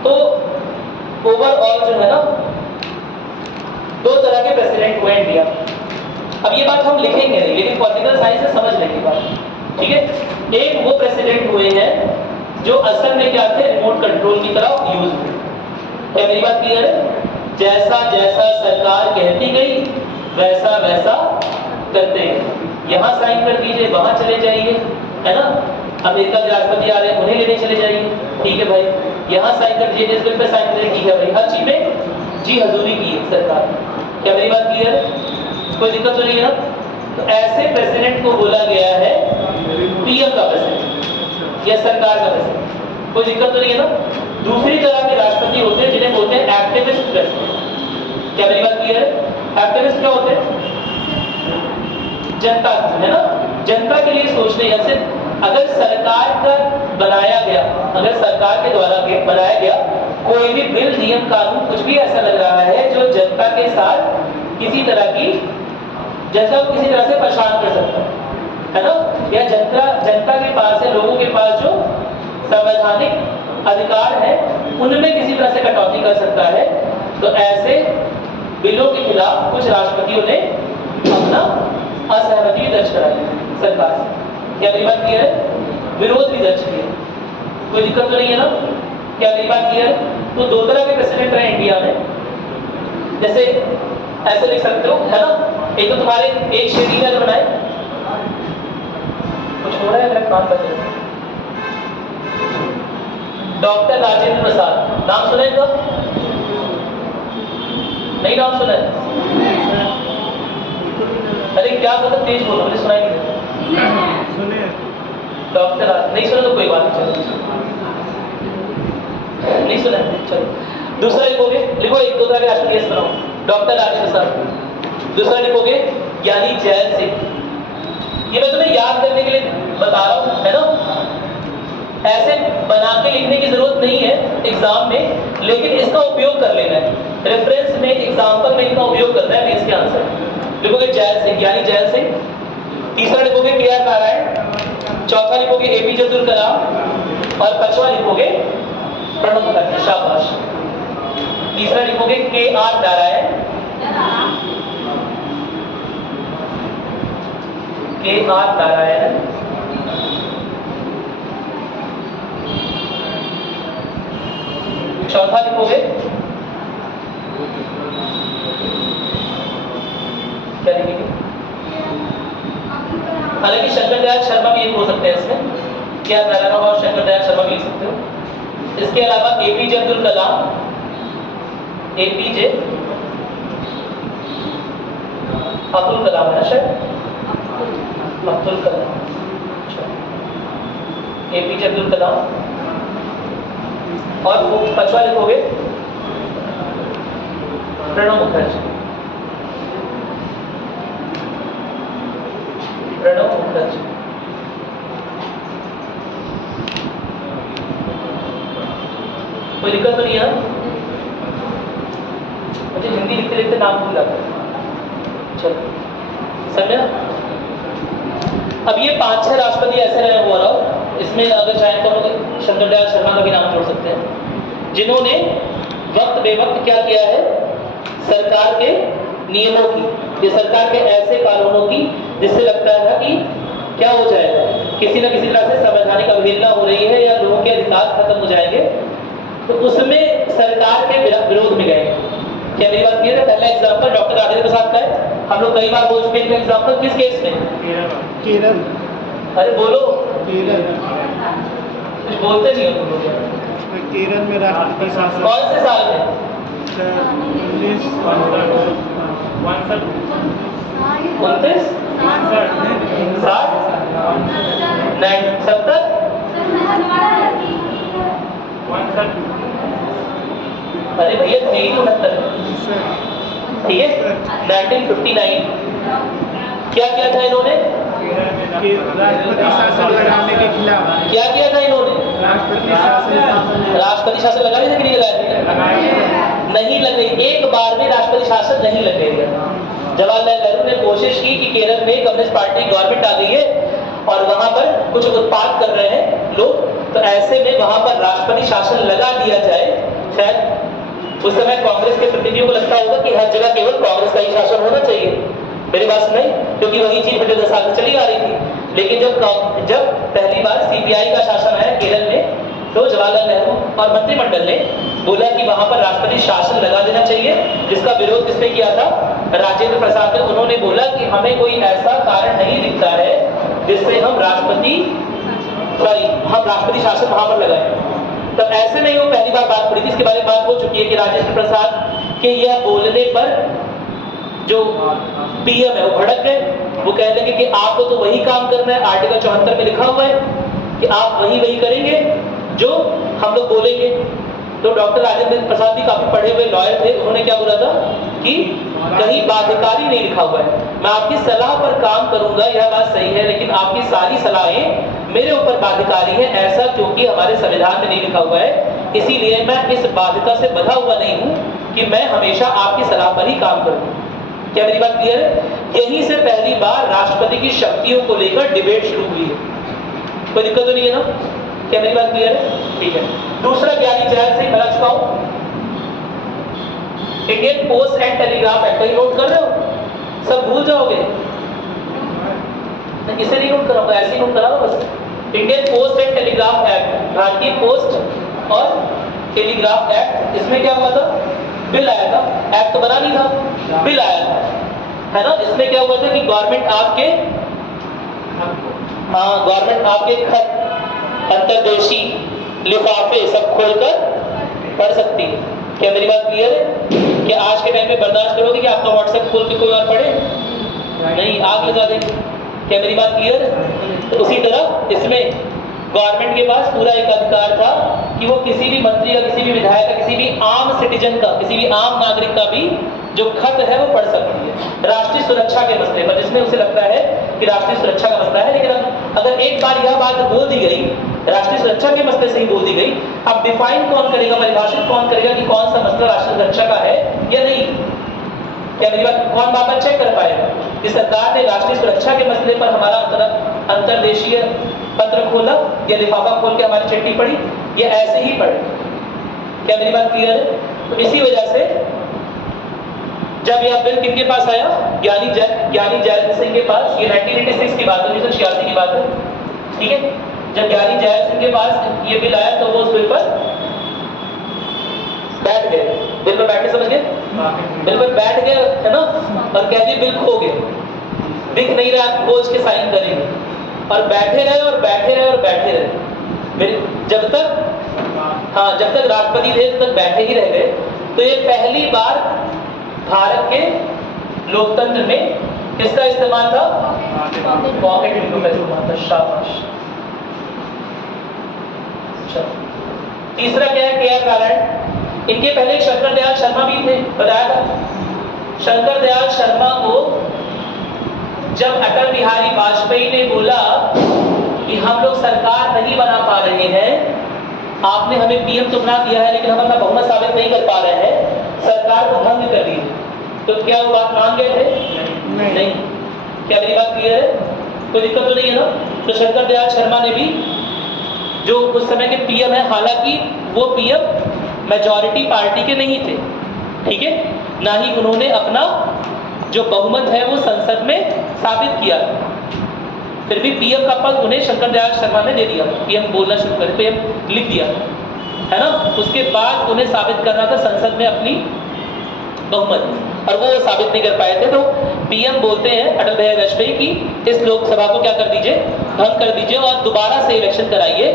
तो ओवरऑल जो है ना, दो तरह के प्रेसिडेंट हुए इंडिया। अब ये बात हम लिखेंगे नहीं, लेकिन पॉलिटिकल साइंस से समझ लेंगे बात, ठीक है। एक वो प्रेसिडेंट हुए हैं जो असल में क्या थे, रिमोट कंट्रोल की तरह यूज हुए। क्या मेरी बात क्लियर है? जैसा जैसा सरकार कहती गई वैसा वैसा करते हैं। यहाँ साइन कर दीजिए, वहां चले जाइए, है ना। अमेरिका के राष्ट्रपति आ रहे हैं, उन्हें लेने चले जाइए, ठीक है भाई। यहाँ साइन कर दीजिए, इस बिल पे साइन करिए, ठीक है भाई। हर चीज में जी हजूरी की है सरकार। क्या मेरी बात क्लियर है? कोई दिक्कत तो नहीं है ना? तो ऐसे प्रेसिडेंट को बोला गया है पीएम का प्रेसिडेंट या सरकार का प्रेसिडेंट। कोई दिक्कत तो नहीं है ना? दूसरी तरह के राष्ट्रपति होते हैं जिन्हें बोलते हैं एक्टिविस्ट प्रेसिडेंट। क्या मेरी बात क्लियर है? एक्टिविस्ट क्या होते हैं? जनता, है ना, जनता के लिए सोचने, जैसे अगर सरकार का बनाया गया, अगर सरकार के द्वारा बनाया गया कोई भी बिल, नियम, कानून, कुछ भी ऐसा लग रहा है जो जनता के साथ किसी तरह की, जनता को किसी तरह से परेशान कर सकता है ना, या जनता के पास है, लोगों के पास जो संवैधानिक अधिकार है उनमें किसी तरह से कटौती कर सकता है, तो ऐसे बिलों के खिलाफ कुछ राष्ट्रपतियों ने अपना असहमति भी दर्ज कराई सरकार से। क्या मेरी बात क्लियर है? विरोध भी दर्ज किया। कोई दिक्कत तो नहीं है ना? क्या मेरी बात क्लियर है? तो दो तरह के प्रेसिडेंट रहे इंडिया में। जैसे ऐसे लिख सकते हो, है ना, एक तो तुम्हारे एक श्रेणी में अगर बनाए, कुछ हो रहा है, मेरा कान बज रहा है। डॉक्टर राजेंद्र प्रसाद, नाम सुना है इनका? नहीं नाम सुना है? अरे क्या बोला, तेज बोलो, मुझे सुनाई नहीं देता। सुनिए। डॉक्टर नहीं सुना तो कोई बात नहीं, चलो नहीं सुना, चलो दूसरा लिखोगे, लिखो एक दो तरह के राष्ट्रपति बनाओ, डॉक्टर राजेंद्र प्रसाद। दूसरा लिखोगे यानी जैल सिंह। ये मैं तुम्हें याद करने के लिए बता रहा हूं, है ना, ऐसे बना के लिखने की जरूरत नहीं है एग्जाम में, लेकिन इसका उपयोग कर लेना है रेफरेंस में, एग्जाम्पल में इनका उपयोग करना है इसके आंसर। लिखोगे जैल सिंह यानी जैल सिंह। तीसरा लिखोगे के आर नारायण। चौथा लिखोगे एपीजे अब्दुल कलाम। और पांचवा लिखोगे प्रणब मुखर्जी। शाबाश। तीसरा लिखोगे के आर नारायण, के आर नारायण, चौथा लिखोगे क्या लिखेंगे? हालांकि शंकर दयाल शर्मा भी एक हो सकते हैं इसमें, क्या नारायण और शंकर दयाल शर्मा भी लिख सकते हो। इसके अलावा एपीजे अब्दुल कलाम, एपीजे अब्दुल कलाम है शायद, अब्दुल कलाम, एपीजे अब्दुल कलाम। और पांचवा लिखोगे प्रणब मुखर्जी, प्रणब मुखर्जी। कोई दिक्कत तो नहीं है? मुझे हिंदी लिखते लिखते नाम भूल जाता है। चलो समझा? अब ये 5-6 राष्ट्रपति ऐसे रहे हुआ रहो, इसमें अगर चाहें तो हम शंकर दयाल शर्मा का भी नाम जोड़ सकते हैं, जिन्होंने वक्त बेवक्त क्या किया है, सरकार के नियमों की, ये सरकार के ऐसे कानूनों की जिससे लगता था कि क्या हो जाएगा, किसी न किसी तरह से संवैधानिक अवहेलना हो रही है या लोगों के अधिकार खत्म हो जाएंगे, तो उसमें सरकार के विरोध में गए। क्या मेरी बात क्लियर है? पहला एग्जाम्पल डॉक्टर राजेंद्र प्रसाद का है, हम लोग कई बार बोल चुके हैं। एग्जाम्पल किस केस में? केरल। अरे बोलो, केरल। कुछ बोलते नहीं हो। केरल में राष्ट्रपति शासन कौन से साल में? 19 29 60 70 अरे भैया थे ही 69। ठीक है। 1959 क्या किया था इन्होंने? कि राष्ट्रपति शासन लगाने के खिलाफ क्या किया था इन्होंने? राष्ट्रपति शासन राष्ट्रपति शासन लगा थे कि नहीं लगाया? नहीं लग रही, एक बार में राष्ट्रपति शासन नहीं लगेगा। जवाहरलाल नेहरू ने कोशिश की कि केरल में कम्युनिस्ट पार्टी गवर्नमेंट आ गई है और वहां पर कुछ उत्पाद कर रहे हैं लोग, तो ऐसे में वहां पर राष्ट्रपति शासन लगा दिया जाए। शायद उस समय कांग्रेस के प्रतिनिधियों को लगता होगा कि हर जगह केवल कांग्रेस का ही शासन होना चाहिए। मेरी बात सुनाई, क्योंकि वही चीज पिछले 10 साल से चली आ रही थी। लेकिन जब पहली बार सीपीआई का शासन आया केरल में, तो जवाहरलाल नेहरू और मंत्रिमंडल ने बोला कि वहां पर राष्ट्रपति शासन लगा देना चाहिए, जिसका विरोध किसने किया था? राजेंद्र प्रसाद ने। उन्होंने बोला कि हमें कोई ऐसा कारण नहीं दिखता है जिससे हम राष्ट्रपति शासन वहां पर लगाएं। तो ऐसे में वो पहली बार बात पड़ी थी, इसके बारे में बात हो चुकी है कि राजेंद्र प्रसाद के यह बोलने पर जो पीएम है वो भड़क गए। वो कहने लगे कि आपको तो वही काम करना है, आर्टिकल 74 में लिखा हुआ है कि आप वही करेंगे जो हम लोग बोलेंगे। तो डॉक्टर राजेंद्र प्रसाद भी काफी पढ़े हुए लॉयर थे, उन्होंने क्या बोला था कि कहीं बाध्यकारी नहीं लिखा हुआ है, मैं आपकी सलाह पर काम करूंगा, यह बात सही है, लेकिन आपकी सारी सलाहें मेरे ऊपर बाध्यकारी है, ऐसा क्योंकि हमारे संविधान में नहीं लिखा हुआ है, इसीलिए मैं इस बाध्यता से बंधा हुआ नहीं हूं कि मैं हमेशा आपकी सलाह पर ही काम करूं। क्या मेरी बात क्लियर है? यहीं से पहली बार राष्ट्रपति की शक्तियों को लेकर डिबेट शुरू हुई है। कोई दिक्कत तो नहीं है ना? क्या मेरी बात क्लियर है? ठीक है। दूसरा ज्ञानी जैल सिंह बता चुका हूं, Indian post and telegraph act, कहीं नोट कर रहे हो? सब भूल जाओगे, इसे नहीं नोट कराऊंगा, ऐसे ही नोट कराओ बस। Indian post and telegraph act, भारतीय पोस्ट और टेलीग्राफ एक्ट, इसमें क्या हुआ था? बिल आया था, एक्ट तो बना नहीं था, बिल आया था, है ना? इसमें क्या हुआ था कि गवर्नमेंट आपके खत, अंतर्देशी लिफाफे सब खोलकर पढ़ सकती है। क्या मेरी बात क्लियर है? कि आज के टाइम में बर्दाश्त करोगे कि आपका व्हाट्सएप खोल के कोई और पढ़े? नहीं, आग लगा देंगे। क्या मेरी बात क्लियर है? तो उसी तरह इसमें गवर्नमेंट के पास पूरा एक अधिकार था कि वो किसी भी मंत्री या किसी भी विधायक का, किसी भी आम सिटीजन का, किसी भी आम नागरिक का भी जो खत है वो पढ़ सकती है राष्ट्रीय सुरक्षा के मसले पर, जिसमें उसे लगता है कि राष्ट्रीय सुरक्षा का मसला है। लेकिन अगर एक बार यह बात बोल दी गई, राष्ट्रीय सुरक्षा के मसले से ही बोल दी गई, अब डिफाइन कौन करेगा, परिभाषित कौन करेगा कि कौन सा मसला राष्ट्रीय सुरक्षा का है या नहीं? क्या मेरी बात, कौन बात चेक कर पाएगा कि सरकार ने राष्ट्रीय सुरक्षा के मसले पर हमारा अंतर्देशीय पत्र खोला या लिफाफा खोल के हमारी चिट्ठी पढ़ी या ऐसे ही पढ़ी? क्या मेरी बात क्लियर है? तो इसी वजह से जब यह बिल किनके पास आया, ज्ञानी जैल सिंह के पास, ये 1986 की बात है, 1986 की बात है, ठीक है। जब ज्ञानी जैल सिंह के पास ये बिल आया तो वो उस बिल पर बैठ गए, बिल पर बैठे, समझ गए? बिल पर बैठ गए, है ना, और कह दिए बिल खो गए, दिख नहीं रहा, खोज के साइन करेंगे, और बैठे रहे और बैठे रहे और बैठे रहे, जब तक राष्ट्रपति थे तब तक बैठे ही रह गए। तो ये पहली बार भारत के लोकतंत्र में किसका इस्तेमाल था? पॉकेट विंडो का इस्तेमाल था। शाबाश। तीसरा क्या है? केआर नारायण। इनके पहले एक शंकर दयाल शर्मा भी थे, बताया था। शंकर दयाल शर्मा को जब अटल बिहारी वाजपेयी ने बोला कि हम लोग सरकार नहीं बना पा रहे हैं, आपने हमें पीएम तो बना दिया है लेकिन हम अपना बहुमत साबित नहीं कर पा रहे हैं, सरकार को भंग कर दीजिए, तो क्या वो बात मान गए थे? नहीं। क्या मेरी बात क्लियर है? कोई दिक्कत तो नहीं है ना? तो शंकर दयाल शर्मा ने भी, जो उस समय के पीएम है, हालांकि वो पीएम मेजॉरिटी पार्टी के नहीं थे, ठीक है, ना ही उन्होंने अपना जो बहुमत है वो संसद में साबित किया, फिर भी पीएम का पद उन्हें शंकर दयाल शर्मा ने दे दिया। पीएम बोलना शुरू कर, पीएम लिख दिया, है ना। उसके बाद उन्हें साबित करना था संसद में अपनी बहुमत, और वो साबित नहीं कर पाए थे। तो पीएम बोलते हैं अटल बिहारी वाजपेयी की इस लोकसभा को क्या कर दीजिए, भंग कर दीजिए और दोबारा से इलेक्शन कराइए।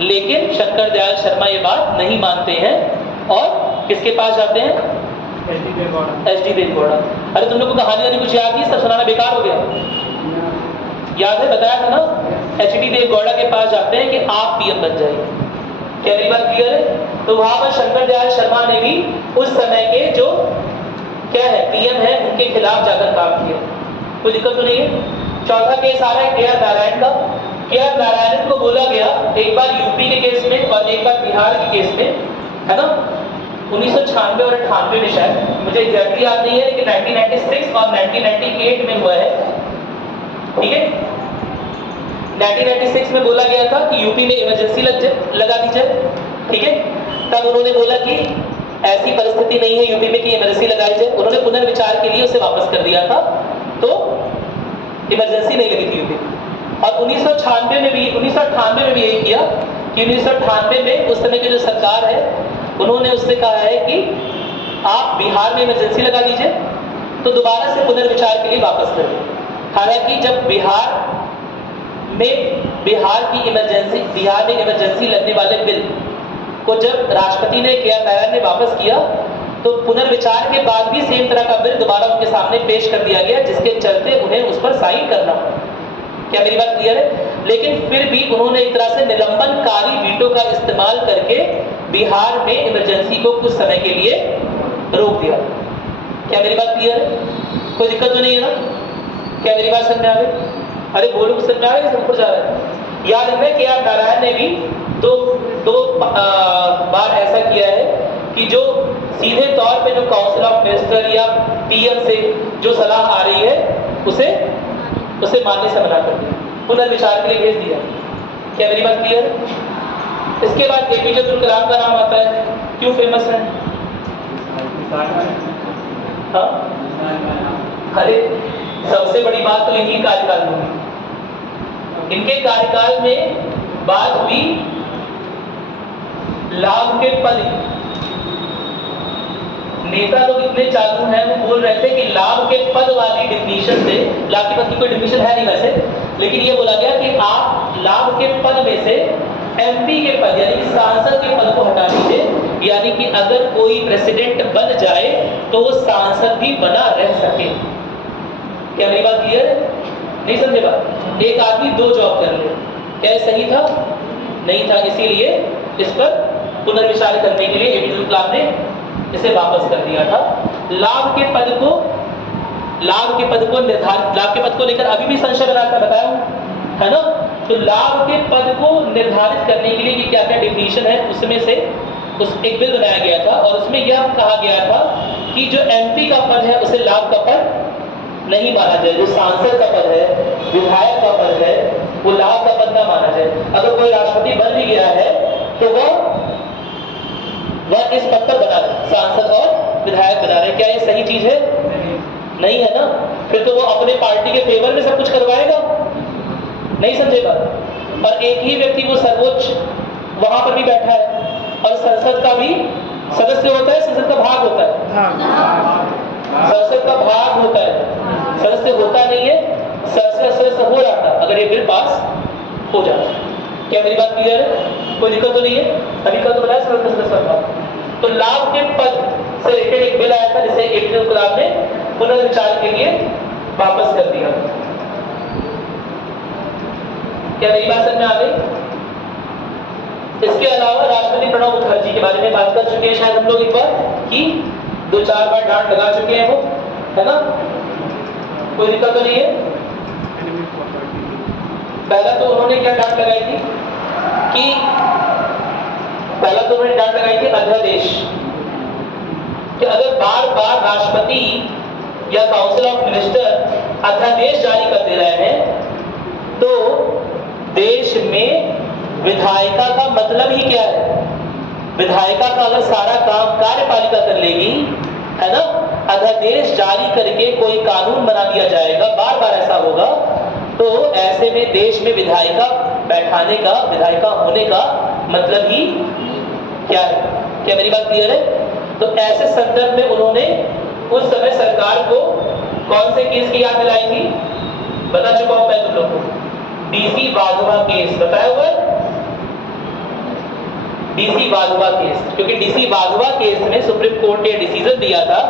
लेकिन शंकर दयाल शर्मा ये बात नहीं मानते हैं और किसके पास जाते हैं? एच.डी. देवेगौड़ा। अरे तुम लोग को कहानी कुछ याद नहीं, सब सुनाना बेकार हो गया। याद है, बताया था ना, एच.डी. देवेगौड़ा के पास जाते हैं कि आप पीएम बन जाइए। क्या मेरी बात क्लियर है? तो वहां पर शंकर दयाल शर्मा ने भी उस समय के जो क्या है, पीएम है, उनके खिलाफ जाकर काम किया, कोई दिक्कत तो नहीं है। चौथा केस आ रहा है के.आर. नारायण का। के.आर. नारायण को बोला गया एक बार यूपी के केस में और एक बार बिहार के केस में, है ना, 1996 और 98 में, शायद मुझे एग्जैक्टली याद नहीं है, लेकिन 1996 और 1998 में हुआ है, ठीक है। 1996 में बोला गया था कि यूपी में इमरजेंसी लगा दी जाए, ठीक है। तब उन्होंने बोला कि ऐसी परिस्थिति नहीं है यूपी में कि इमरजेंसी लगाई जाए, उन्होंने पुनर्विचार के लिए उसे वापस कर दिया था, तो इमरजेंसी नहीं लगी थी यूपी। और 1998 में भी यही किया कि 1998 में उस समय की जो सरकार है उन्होंने उससे कहा है कि आप बिहार में इमरजेंसी लगा दीजिए, तो दोबारा से पुनर्विचार के लिए वापस करें। हालांकि जब बिहार में इमरजेंसी लगने वाले बिल को जब राष्ट्रपति ने के.आर. नारायण ने वापस किया, तो पुनर्विचार के बाद भी सेम तरह का बिल दोबारा उनके सामने पेश कर दिया गया, जिसके चलते उन्हें उस पर साइन करना पड़ा। क्या मेरी बात क्लियर है? लेकिन फिर भी उन्होंने एक तरह से निलंबनकारी वीटो का इस्तेमाल करके बिहार में इमरजेंसी को कुछ समय के लिए रोक दिया। क्या मेरी बात क्लियर है? कोई दिक्कत तो नहीं है ना? क्या मेरी बात समझ में आ गई? अरे बोलो, समझ में आ गई? सब ऊपर जा रहा है। याद रखना कि के.आर. नारायण ने भी दो बार ऐसा किया है कि जो सीधे तौर पे जो काउंसिल ऑफ मिनिस्टर या पीएम से जो सलाह आ रही है उसे मानने से मना कर दिया, पुनर्विचार के लिए भेज दिया। क्या मेरी बात क्लियर है? इसके बाद एपीजे अब्दुल कलाम का नाम आता है, क्यों फेमस है? हाँ, अरे सबसे बड़ी बात तो इन्हीं कार्यकाल में, इनके कार्यकाल में बात हुई लाभ के पद। नेता लोग इतने चालू हैं, वो बोल रहे थे कि लाभ के पद वाली डिफिनीशन से, लाभ के पद की कोई डिफिनीशन है नहीं वैसे, लेकिन ये बोला गया कि आप लाभ के पद में से एमपी के पद यानी कि सांसद के पद को हटा दीजिए, यानी कि अगर कोई प्रेसिडेंट बन जाए तो वो सांसद भी बना रह सके। क्या मेरी बात क्लियर है? नहीं समझे बात? एक आदमी 2 जॉब कर ले, क्या ये सही था? नहीं था, इसीलिए इस पर पुनर्विचार करने के लिए एपीजे अब्दुल कलाम ने इसे वापस कर दिया था। लाभ के पद को लेकर अभी भी संशय बनाता बताया हूं, है ना। तो लाभ के पद को निर्धारित करने के लिए कि क्या क्या डिफिनीशन है, उसमें से एक बिल बनाया गया था और उसमें यह कहा गया था कि जो एमपी का पद है उसे लाभ का पद नहीं माना जाए, जो सांसद का पद है, विधायक का पद है, वो लाभ का पद ना माना जाए। अगर कोई राष्ट्रपति बन भी गया है तो वह इस पद पर बना रहे, सांसद और विधायक बना रहे। क्या ये सही चीज है? नहीं है ना। फिर तो वो अपने पार्टी के फेवर में सब कुछ करवाएगा। नहीं समझे बात? और एक ही व्यक्ति वो सर्वोच्च वहां पर भी बैठा है और संसद का भी सदस्य होता है, संसद का भाग होता है, संसद का भाग होता है, सदस्य होता नहीं है। सदस्य हो जाता अगर ये बिल पास हो जाता। क्या मेरी बात क्लियर है? कोई दिक्कत तो नहीं है? अभी कल तो बताया सदस्य का। तो लाभ के पद से रिलेटेड एक बिल आया था जिसे एपीजे अब्दुल कलाम ने पुनर्विचार के लिए वापस कर दिया। क्या मेरी बात समझ में आ गई? इसके अलावा राष्ट्रपति प्रणब मुखर्जी के बारे में बात कर चुके हैं शायद हम लोग एक बार, कि 2-4 बार डांट लगा चुके हैं वो, है ना। कोई दिक्कत तो नहीं है? पहला तो उन्होंने क्या डांट लगाई थी कि अध्यादेश, कि अगर बार बार राष्ट्रपति या काउंसिल ऑफ मिनिस्टर अध्यादेश जारी कर दे रहे हैं तो देश में विधायिका का मतलब ही क्या है? विधायिका का अगर सारा काम कार्यपालिका कर लेगी, है ना, अध्यादेश जारी करके कोई कानून बना दिया जाएगा, बार बार ऐसा होगा, तो ऐसे में देश में विधायिका बैठाने का, विधायिका होने का मतलब ही क्या है? क्या मेरी बात क्लियर है? तो ऐसे संदर्भ में उन्होंने उस समय सरकार को कौन से केस की याद दिलाई थी? बता चुका हूं मैं तुम लोग को, डीसी वाधवा केस बताया हुआ है। डीसी वाधवा केस, क्योंकि डीसी वाधवा केस में सुप्रीम कोर्ट ने डिसीजन दिया था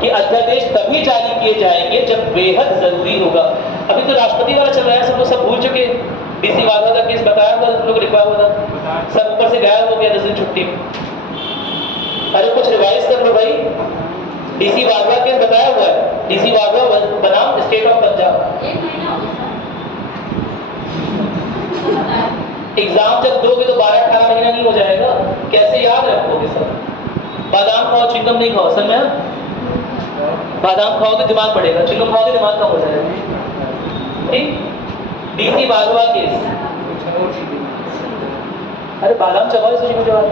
कि अध्यादेश तभी जारी किए जाएंगे जब बेहद जरूरी होगा। अभी तो राष्ट्रपति वाला चल रहा है, सब लोग सब भूल चुके। डीसी वाधवा का केस बताया हुआ तुम लोग, लिखा हुआ था, सब ऊपर से गायब हो गया 10 दिन छुट्टी में। अरे कुछ रिवाइज कर लो भाई। डीसी वाधवा केस बताया हुआ है, डीसी वाधवा बनाम स्टेट ऑफ पंजाब। 1 महीना हो गया सर। बताया। एग्जाम जब दोगे तो 12-18 महीना नहीं हो जाएगा, कैसे याद रखोगे सर? बादाम खाओ चिंगम नहीं खाओ सर। मैम बादाम खाओगे दिमाग बढ़ेगा, चिंगम खाओगे दिमाग कम हो जाएगा। ठीक। डीसी वाधवा केस, अरे बादाम चबाओ इस मुझे जवाब।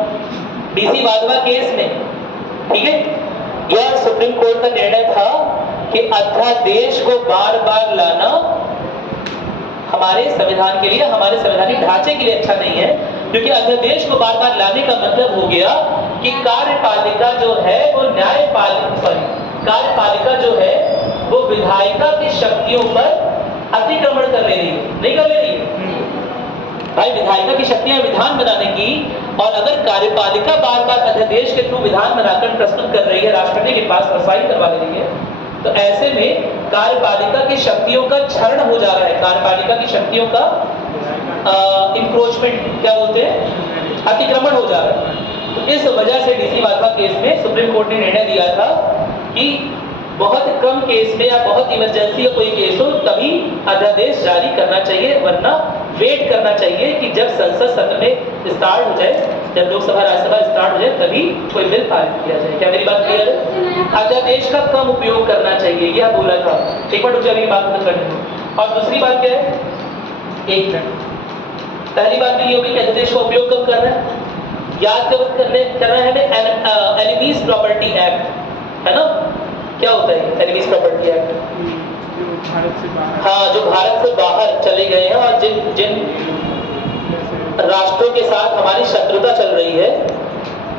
डीसी वाधवा केस में, ठीक है, यह सुप्रीम कोर्ट का निर्णय था कि अध्यादेश को बार बार लाना हमारे संविधान के लिए, हमारे संवैधानिक ढांचे के लिए अच्छा नहीं है, क्योंकि अध्यादेश को बार बार लाने का मतलब हो गया कि कार्यपालिका जो है वो कार्यपालिका जो है वो विधायिका की शक्तियों पर अतिक्रमण कर ले रही है, नहीं कर ले रही है भाई। विधायिका की शक्तियां विधान बनाने की, और अगर कार्यपालिका बार बार अध्यादेश के थ्रू विधान बनाकर प्रस्तुत कर रही है राष्ट्रपति के पास और साइन करवा दे रही है, तो ऐसे में कार्यपालिका की शक्तियों का क्षरण हो जा रहा है, कार्यपालिका की शक्तियों का इंक्रोचमेंट क्या बोलते हैं, अतिक्रमण हो जा रहा है। तो इस वजह से डीसी वाधवा केस में सुप्रीम कोर्ट ने निर्णय दिया था कि बहुत कम केस में या बहुत इमरजेंसी का कोई केस हो तभी अध्यादेश जारी करना चाहिए, वरना वेट करना चाहिए कि जब संसद सत्र में स्टार्ट हो जाए, जब लोकसभा राज्यसभा स्टार्ट हो जाए तभी कोई बिल पारित किया जाए। क्या मेरी बात क्लियर है? अध्यादेश का कम उपयोग करना चाहिए, यह बोला था। एक बार रुक जाइए, बात खत्म करने दो। और दूसरी बात क्या है, एक मिनट, पहली बात तो ये होगी कि अध्यादेश का उपयोग कब करना है, याद कब करना है हमें, एनिमीज प्रॉपर्टी एक्ट है ना। क्या होता है एनिमीज प्रॉपर्टी एक्ट? जो भारत से बाहर, हाँ, जो भारत से बाहर चले गए हैं और जिन राष्ट्रों के साथ हमारी शत्रुता चल रही है,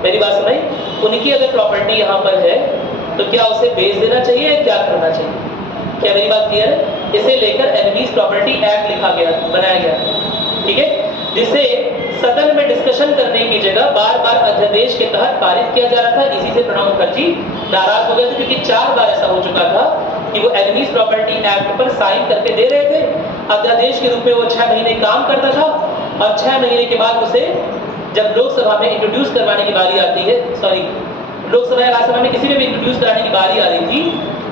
मेरी बात सुनाई, उनकी अगर प्रॉपर्टी यहाँ पर है तो क्या उसे बेच देना चाहिए या क्या करना चाहिए? क्या मेरी बात क्लियर है? इसे लेकर एनिमीज प्रॉपर्टी एक्ट लिखा गया, बनाया गया, ठीक है, जिसे सदन में डिस्कशन करने की जगह बार बार अध्यादेश के तहत पारित किया जा रहा था। इसी से प्रणब मुखर्जी नाराज हो गए थे, क्योंकि 4 बार ऐसा हो चुका था कि वो एनिमीज प्रॉपर्टी एक्ट पर साइन करके दे रहे थे, अध्यादेश के रूप में वो 6 महीने काम करता था, और 6 महीने के बाद उसे जब लोकसभा में इंट्रोड्यूस करवाने की बारी आती है, सॉरी लोकसभा या राज्यसभा में किसी में भी इंट्रोड्यूस कराने की बारी आ रही थी,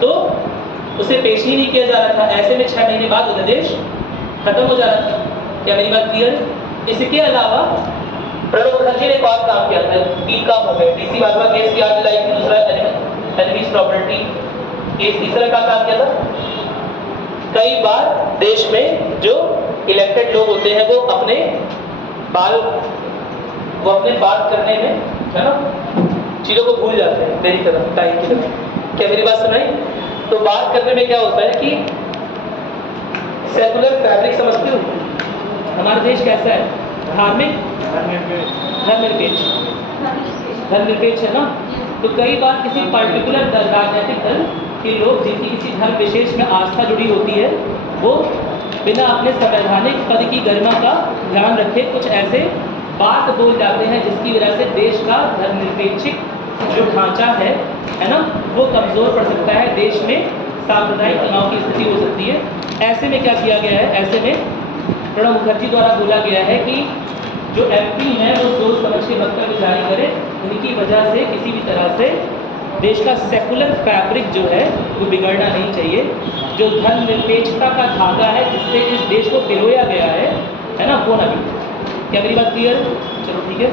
तो उसे पेश ही नहीं किया जा रहा था। ऐसे में 6 महीने बाद अध्यादेश खत्म हो जा रहा था। क्या मेरी बात क्लियर है? इसके अलावा प्रणब मुखर्जी ने एक और काम किया था, 3 काम हो गए। डीसी वाधवा केस की याद दिलाई, दूसरा एनिमीज प्रॉपर्टी केस, तीसरा का काम किया था, कई बार देश में जो इलेक्टेड लोग होते हैं वो अपने बात करने में, है ना, चीजों को भूल जाते हैं मेरी तरफ, टाइम की तरफ। क्या मेरी बात सुनाई? तो बात करने में क्या होता है कि सेकुलर फैब्रिक समझते हो, हमारा देश कैसा है, धार्मिक धर्मनिरपेक्ष है ना। तो कई बार किसी पर्टिकुलर राजनीतिक दल के लोग जिनकी किसी धर्म विशेष में आस्था जुड़ी होती है, वो बिना अपने संवैधानिक पद की गरिमा का ध्यान रखे कुछ ऐसे बात बोल जाते हैं जिसकी वजह से देश का धर्मनिरपेक्षिक जो ढांचा है ना, वो कमज़ोर पड़ सकता है, देश में सांप्रदायिक तनाव की स्थिति हो सकती है। ऐसे में क्या किया गया है, ऐसे में प्रणब मुखर्जी द्वारा बोला गया है कि जो एमपी हैं वो सोच समझ के वक्तव्य जारी करें, उनकी वजह से किसी भी तरह से देश का सेकुलर फैब्रिक जो है वो बिगड़ना नहीं चाहिए। जो धर्मनिरपेक्षता का धागा है जिससे इस देश को पिरोया गया है ना, वो ना बिगड़े। क्या मेरी बात क्लियर है? चलो ठीक है।